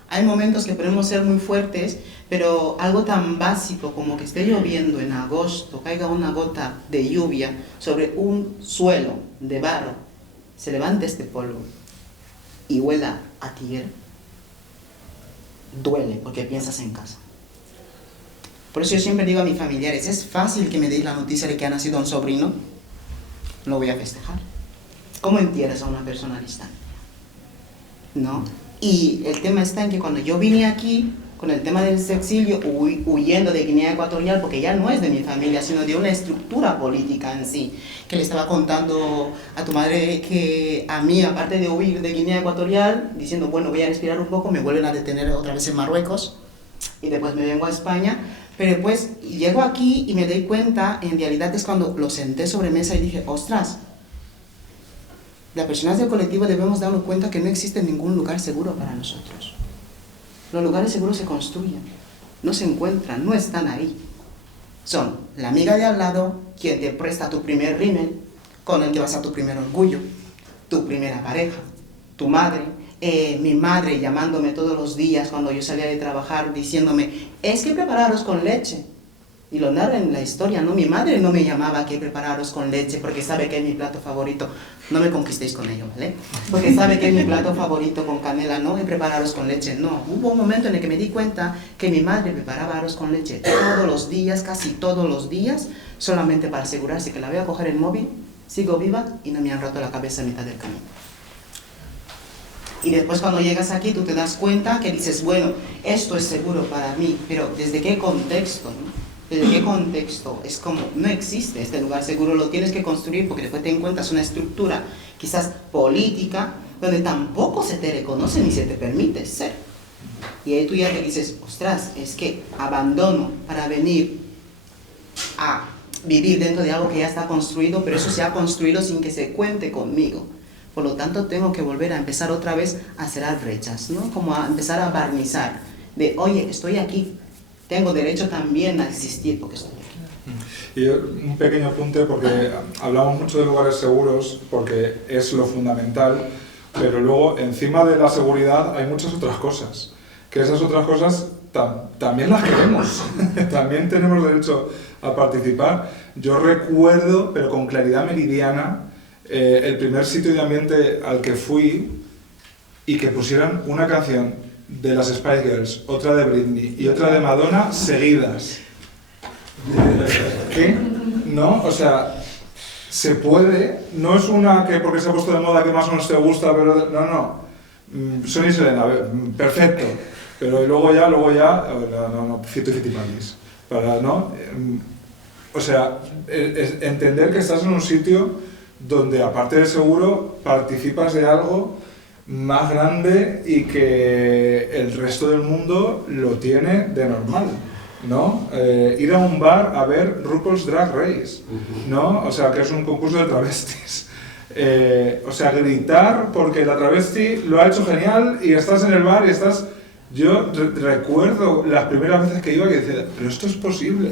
Hay momentos que podemos ser muy fuertes, pero algo tan básico como que esté lloviendo en agosto, caiga una gota de lluvia sobre un suelo de barro, se levante este polvo y huela a tierra, duele porque piensas en casa. Por eso yo siempre digo a mis familiares, es fácil que me deis la noticia de que ha nacido un sobrino, lo voy a festejar. ¿Cómo entierras a una persona distante? ¿No? Y el tema está en que cuando yo vine aquí, con el tema del exilio, huyendo de Guinea Ecuatorial, porque ya no es de mi familia, sino de una estructura política en sí, que le estaba contando a tu madre que a mí, aparte de huir de Guinea Ecuatorial, diciendo, bueno, voy a respirar un poco, me vuelven a detener otra vez en Marruecos, y después me vengo a España, pero pues llego aquí y me doy cuenta, en realidad es cuando lo senté sobre mesa y dije, ostras, las personas del colectivo debemos darnos cuenta que no existe ningún lugar seguro para nosotros. Los lugares seguros se construyen, no se encuentran, no están ahí. Son la amiga de al lado, quien te presta tu primer rímel, con el que vas a tu primer orgullo, tu primera pareja, tu madre, mi madre llamándome todos los días cuando yo salía de trabajar, diciéndome, es que prepararos con leche. Y lo narra en la historia, ¿no? Mi madre no me llamaba que prepararos con leche porque sabe que es mi plato favorito. No me conquistéis con ello, ¿vale? Porque sabe que es mi plato favorito con canela, no de prepararos con leche, no. Hubo un momento en el que me di cuenta que mi madre preparaba arroz con leche todos los días, casi todos los días, solamente para asegurarse que la voy a coger el móvil, sigo viva y no me han roto la cabeza a mitad del camino. Y después cuando llegas aquí tú te das cuenta que dices, bueno, esto es seguro para mí, pero ¿desde qué contexto, no? ¿Desde qué contexto? Es como, no existe este lugar seguro, lo tienes que construir porque después te encuentras una estructura quizás política donde tampoco se te reconoce ni se te permite ser. Y ahí tú ya te dices, ostras, es que abandono para venir a vivir dentro de algo que ya está construido, pero eso se ha construido sin que se cuente conmigo. Por lo tanto, tengo que volver a empezar otra vez a cerrar brechas, ¿no? Como a empezar a barnizar, de, oye, estoy aquí. Tengo derecho también a existir porque estoy aquí. Y un pequeño apunte, porque hablamos mucho de lugares seguros, porque es lo fundamental, pero luego encima de la seguridad hay muchas otras cosas, que esas otras cosas también las queremos, también tenemos derecho a participar. Yo recuerdo, pero con claridad meridiana, el primer sitio de ambiente al que fui y que pusieran una canción de las Spice Girls, otra de Britney y otra de Madonna seguidas. ¿Qué? ¿No? O sea, se puede, no es una que porque se ha puesto de moda que más o menos te gusta, pero no. Sonny y Selena, perfecto. Pero luego ya, no, Fito y Fitipaldis. Para, ¿no? O sea, entender que estás en un sitio donde aparte de seguro participas de algo más grande y que el resto del mundo lo tiene de normal, ¿no? Ir a un bar a ver RuPaul's Drag Race, ¿no? O sea, que es un concurso de travestis. O sea, gritar porque la travesti lo ha hecho genial y estás en el bar y estás... Yo recuerdo las primeras veces que iba que decía, pero esto es posible.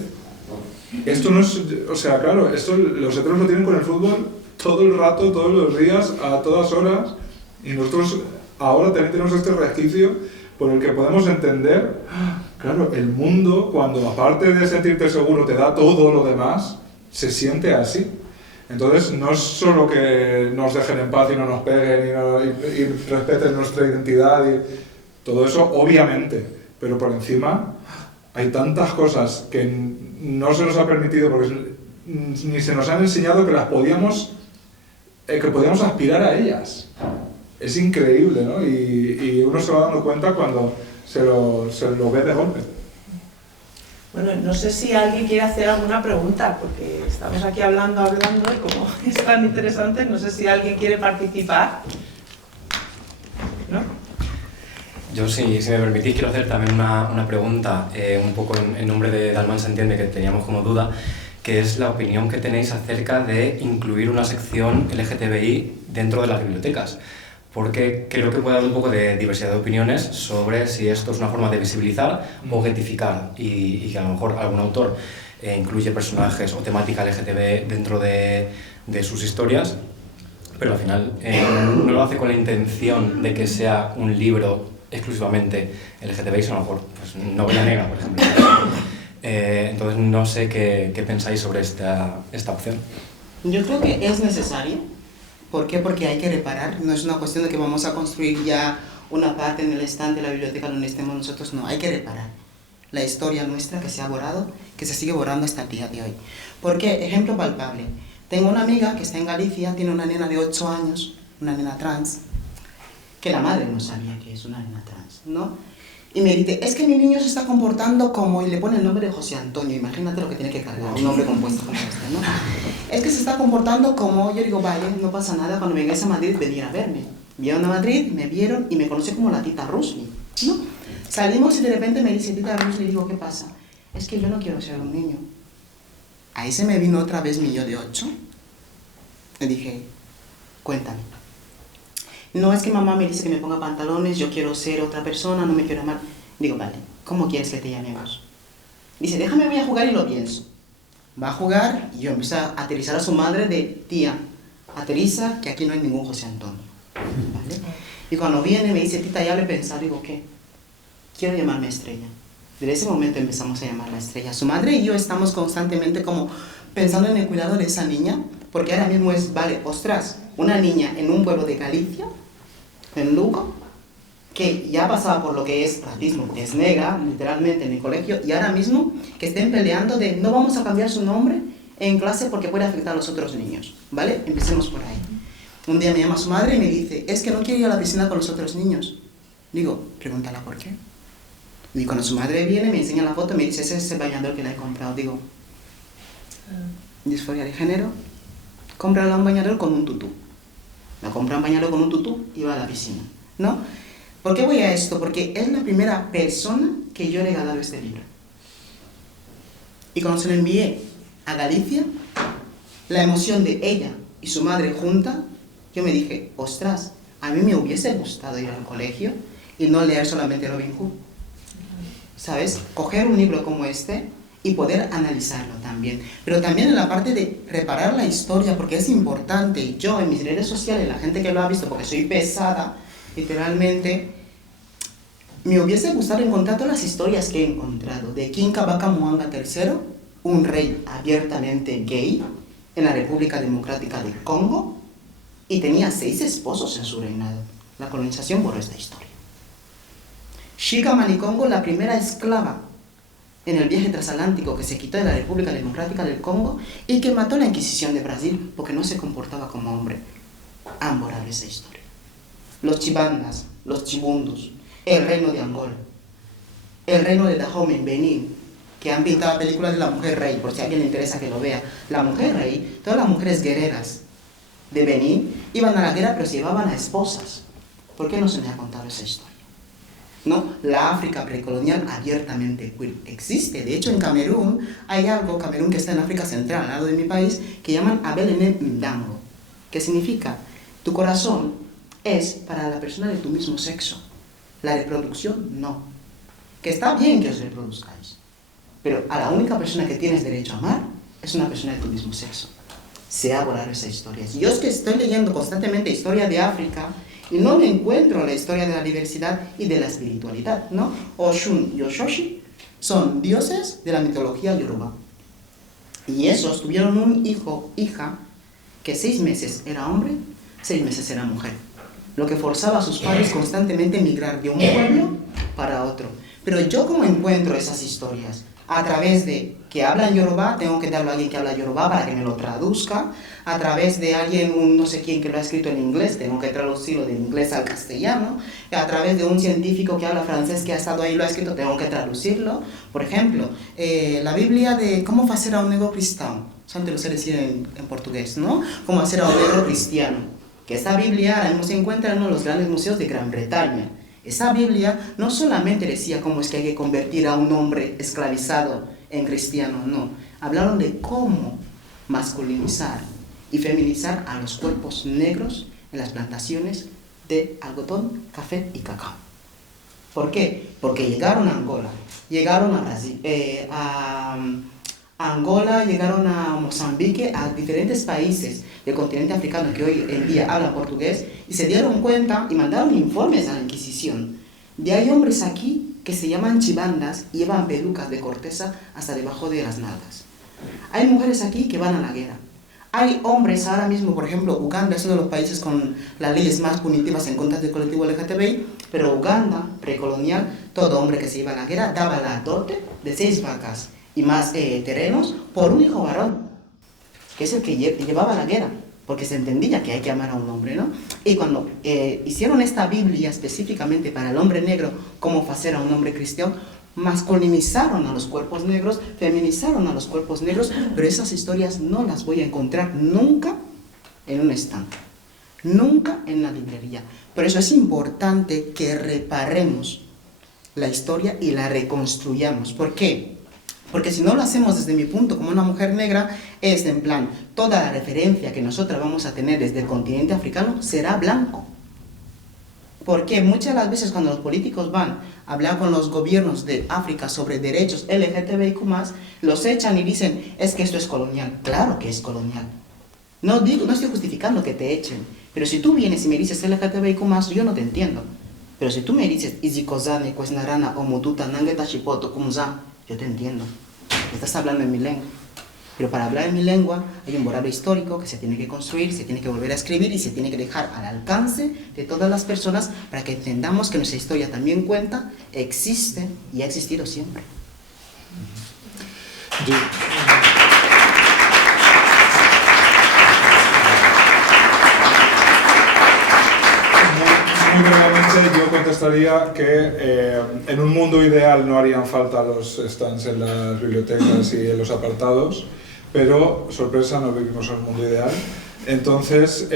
Esto no es... O sea, claro, esto los heteros lo tienen con el fútbol todo el rato, todos los días, a todas horas. Y nosotros ahora también tenemos este resquicio por el que podemos entender, claro, el mundo, cuando aparte de sentirte seguro te da todo lo demás, se siente así. Entonces no es solo que nos dejen en paz y no nos peguen y respeten nuestra identidad, y todo eso obviamente, pero por encima hay tantas cosas que no se nos ha permitido porque ni se nos han enseñado que las podíamos aspirar a ellas. es increíble, ¿no? Y uno se va dando cuenta cuando se lo ve de golpe. Bueno, no sé si alguien quiere hacer alguna pregunta, porque estamos aquí hablando y como es tan interesante, no sé si alguien quiere participar. ¿No? Yo, si me permitís, quiero hacer también una pregunta, un poco en nombre de Dalman se entiende, que teníamos como duda, que es la opinión que tenéis acerca de incluir una sección LGTBI dentro de las bibliotecas. Porque creo que puede haber un poco de diversidad de opiniones sobre si esto es una forma de visibilizar o getificar, y que a lo mejor algún autor incluye personajes o temática LGTB dentro de sus historias, pero al final no lo hace con la intención de que sea un libro exclusivamente LGTBI, sino a lo mejor pues, novela negra, por ejemplo. Entonces no sé qué pensáis sobre esta opción. Yo creo que es necesario. ¿Por qué? Porque hay que reparar. No es una cuestión de que vamos a construir ya una parte en el estante de la biblioteca donde estemos nosotros. No, hay que reparar la historia nuestra que se ha borrado, que se sigue borrando hasta el día de hoy. ¿Por qué? Ejemplo palpable. Tengo una amiga que está en Galicia, tiene una nena de 8 años, una nena trans, que la madre no sabía que es una nena trans, ¿no? Y me dice, es que mi niño se está comportando como, y le pone el nombre de José Antonio, imagínate lo que tiene que cargar, un nombre compuesto como este, ¿no? Es que se está comportando como, yo digo, vale, no pasa nada, cuando vengáis a Madrid, venir a verme. Vinieron a Madrid, me vieron y me conocí como la tita Rusli, ¿no? Salimos y de repente me dice, tita Rusli, y digo, ¿qué pasa? Es que yo no quiero ser un niño. Ahí se me vino otra vez mi yo de 8. Le dije, cuéntame. No es que mamá me dice que me ponga pantalones, yo quiero ser otra persona, no me quiero amar. Digo, vale, ¿cómo quieres que te llamemos? Dice, déjame, voy a jugar y lo pienso. Va a jugar y yo empiezo a aterrizar a su madre de, tía, aterriza que aquí no hay ningún José Antonio. ¿Vale? Y cuando viene me dice, tita, ya lo he pensado. Digo, ¿qué? Quiero llamarme Estrella. Desde ese momento empezamos a llamarla Estrella. Su madre y yo estamos constantemente como pensando en el cuidado de esa niña, porque ahora mismo es, vale, ostras, una niña en un pueblo de Galicia, en Lugo, que ya pasaba por lo que es racismo, que es negra, literalmente, en el colegio, y ahora mismo que estén peleando de no vamos a cambiar su nombre en clase porque puede afectar a los otros niños, ¿vale? Empecemos por ahí. Un día me llama su madre y me dice, es que no quiero ir a la piscina con los otros niños. Digo, pregúntala por qué. Y cuando su madre viene, me enseña la foto y me dice, ese es el bañador que le he comprado. Digo, disforia de género, cómprala un bañador con un tutú. Me compra un bañador con un tutú y va a la piscina, ¿no? ¿Por qué voy a esto? Porque es la primera persona que yo he regalado este libro. Y cuando se lo envié a Galicia, la emoción de ella y su madre junta, yo me dije, ostras, a mí me hubiese gustado ir al colegio y no leer solamente Robin Hood. ¿Sabes? Coger un libro como este y poder analizarlo también. Pero también en la parte de reparar la historia, porque es importante. Y yo en mis redes sociales, la gente que lo ha visto, porque soy pesada, literalmente, me hubiese gustado encontrar todas las historias que he encontrado. De King Kabaka Mwanga III, un rey abiertamente gay en la República Democrática del Congo, y tenía 6 esposos en su reinado. La colonización borró esta historia. Shika Manikongo, la primera esclava en el viaje transatlántico que se quitó de la República Democrática del Congo y que mató la Inquisición de Brasil porque no se comportaba como hombre. Han borrado esa historia. Los chibandas, los chibundos, el reino de Angola, el reino de Dahomey en Benín, que han pintado películas de la mujer rey, por si a alguien le interesa que lo vea. La mujer rey, todas las mujeres guerreras de Benín iban a la guerra pero se llevaban a esposas. ¿Por qué no se me ha contado esa historia? ¿No? La África precolonial abiertamente queer existe. De hecho, en Camerún hay algo, Camerún que está en África Central, al lado de mi país, que llaman Abelene Mdango, que significa, tu corazón es para la persona de tu mismo sexo, la reproducción no. Que está bien que os reproduzcáis, pero a la única persona que tienes derecho a amar es una persona de tu mismo sexo. Se ha borrado esa historia. Yo es que estoy leyendo constantemente historia de África y no me encuentro la historia de la diversidad y de la espiritualidad, ¿no? Oshun y Oshoshi son dioses de la mitología yoruba. Y esos tuvieron un hijo, hija, que 6 meses era hombre, 6 meses era mujer. Lo que forzaba a sus padres constantemente a migrar de un pueblo para otro. Pero yo, ¿cómo encuentro esas historias? A través de que hablan Yoruba, tengo que darlo a alguien que habla Yoruba para que me lo traduzca. A través de alguien, un no sé quién que lo ha escrito en inglés, tengo que traducirlo de inglés al castellano. A través de un científico que habla francés que ha estado ahí y lo ha escrito, tengo que traducirlo. Por ejemplo, la Biblia de cómo hacer a un negro cristiano. Santo lo sé decir en portugués, ¿no? Cómo hacer a un negro cristiano. Que esta Biblia ahora mismo se encuentra en uno de los grandes museos de Gran Bretaña. Esa Biblia no solamente decía cómo es que hay que convertir a un hombre esclavizado en cristiano, no. Hablaron de cómo masculinizar y feminizar a los cuerpos negros en las plantaciones de algodón, café y cacao. ¿Por qué? Porque llegaron a Angola, llegaron a Brasil, a Angola, llegaron a Mozambique, a diferentes países del continente africano que hoy en día hablan portugués, y se dieron cuenta y mandaron informes a la Inquisición. De hay hombres aquí que se llaman chibandas y llevan pelucas de corteza hasta debajo de las nalgas. Hay mujeres aquí que van a la guerra. Hay hombres ahora mismo, por ejemplo, Uganda es uno de los países con las leyes más punitivas en contra del colectivo LGTBI, pero Uganda, precolonial, todo hombre que se iba a la guerra daba la dote de 6 vacas y más terrenos por un hijo varón, que es el que llevaba la guerra, porque se entendía que hay que amar a un hombre, ¿no? Y cuando hicieron esta Biblia específicamente para el hombre negro, cómo hacer a un hombre cristiano, masculinizaron a los cuerpos negros, feminizaron a los cuerpos negros, pero esas historias no las voy a encontrar nunca en un estante, nunca en la librería. Por eso es importante que reparemos la historia y la reconstruyamos. ¿Por qué? Porque si no lo hacemos desde mi punto como una mujer negra, es en plan, toda la referencia que nosotras vamos a tener desde el continente africano será blanco. Porque muchas de las veces cuando los políticos van a hablar con los gobiernos de África sobre derechos LGTBIQ+, los echan y dicen, es que esto es colonial. Claro que es colonial. No estoy justificando que te echen, pero si tú vienes y me dices LGTBIQ+, yo no te entiendo. Pero si tú me dices, Izikozane, Kwesnarana, Omututa, Nangeta, Chipoto, Kumza, yo te entiendo. Estás hablando en mi lengua. Pero para hablar en mi lengua hay un borrado histórico que se tiene que construir, se tiene que volver a escribir y se tiene que dejar al alcance de todas las personas para que entendamos que nuestra historia también cuenta, existe y ha existido siempre. Muy brevemente yo contestaría que en un mundo ideal no harían falta los stands en las bibliotecas y en los apartados, pero, sorpresa, no vivimos en un mundo ideal. Entonces,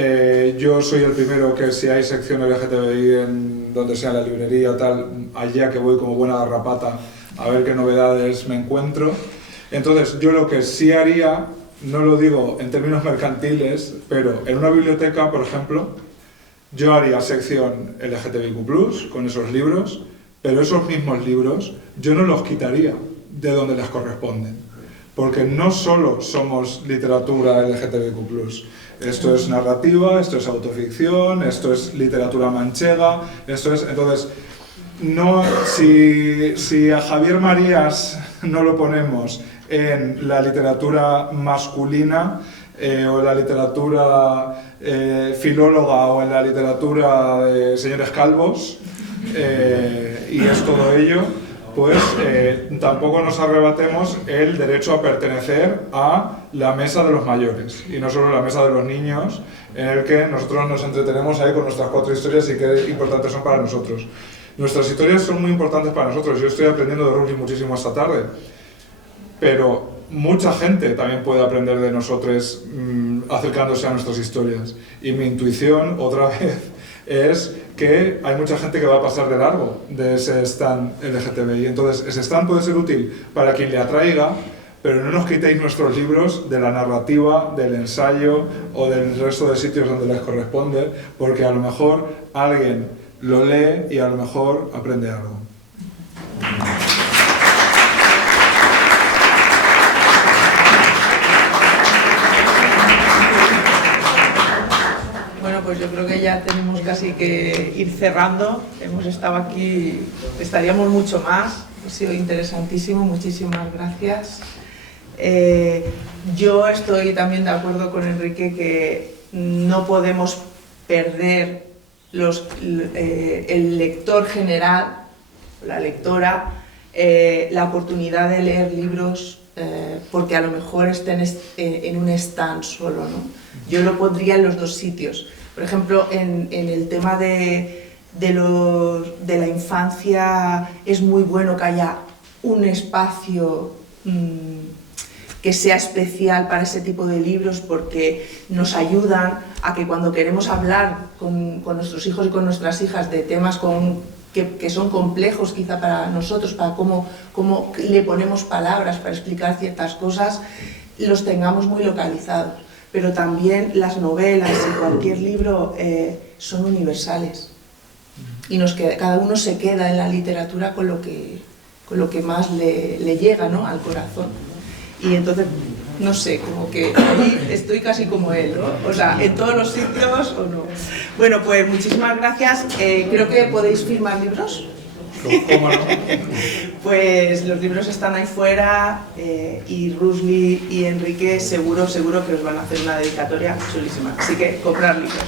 yo soy el primero que si hay sección LGTBI en donde sea la librería o tal, allá que voy como buena garrapata a ver qué novedades me encuentro. Entonces, yo lo que sí haría, no lo digo en términos mercantiles, pero en una biblioteca, por ejemplo, yo haría sección LGTBIQ+, con esos libros, pero esos mismos libros yo no los quitaría de donde les corresponden. Porque no solo somos literatura LGTBIQ+, esto es narrativa, esto es autoficción, esto es literatura manchega, esto es... Entonces, no, si a Javier Marías no lo ponemos en la literatura masculina, o en la literatura filóloga o en la literatura de señores calvos, y es todo ello, pues tampoco nos arrebatemos el derecho a pertenecer a la mesa de los mayores, y no solo la mesa de los niños, en el que nosotros nos entretenemos ahí con nuestras 4 historias y qué importantes son para nosotros. Nuestras historias son muy importantes para nosotros. Yo estoy aprendiendo de Rusli muchísimo esta tarde, pero mucha gente también puede aprender de nosotros acercándose a nuestras historias. Y mi intuición, otra vez, es que hay mucha gente que va a pasar de largo de ese stand LGTBI. Entonces, ese stand puede ser útil para quien le atraiga, pero no nos quitéis nuestros libros de la narrativa, del ensayo o del resto de sitios donde les corresponde, porque a lo mejor alguien lo lee y a lo mejor aprende algo. Pues yo creo que ya tenemos casi que ir cerrando. Hemos estado aquí, estaríamos mucho más. Ha sido interesantísimo, muchísimas gracias. Yo estoy también de acuerdo con Enrique que no podemos perder el lector general, la lectora, la oportunidad de leer libros porque a lo mejor estén en un stand solo, ¿no? Yo lo pondría en los dos sitios. Por ejemplo, en el tema de la infancia es muy bueno que haya un espacio que sea especial para ese tipo de libros, porque nos ayudan a que cuando queremos hablar con nuestros hijos y con nuestras hijas de temas que son complejos quizá para nosotros, para cómo le ponemos palabras para explicar ciertas cosas, los tengamos muy localizados. Pero también las novelas y cualquier libro son universales y cada uno se queda en la literatura con lo que más le llega, ¿no?, al corazón. Y entonces, no sé, como que ahí estoy casi como él, ¿no? O sea, en todos los sitios o no. Bueno, pues muchísimas gracias. Creo que podéis firmar libros. ¿Cómo no? Pues los libros están ahí fuera y Rusli y Enrique seguro que os van a hacer una dedicatoria chulísima. Así que comprar libros.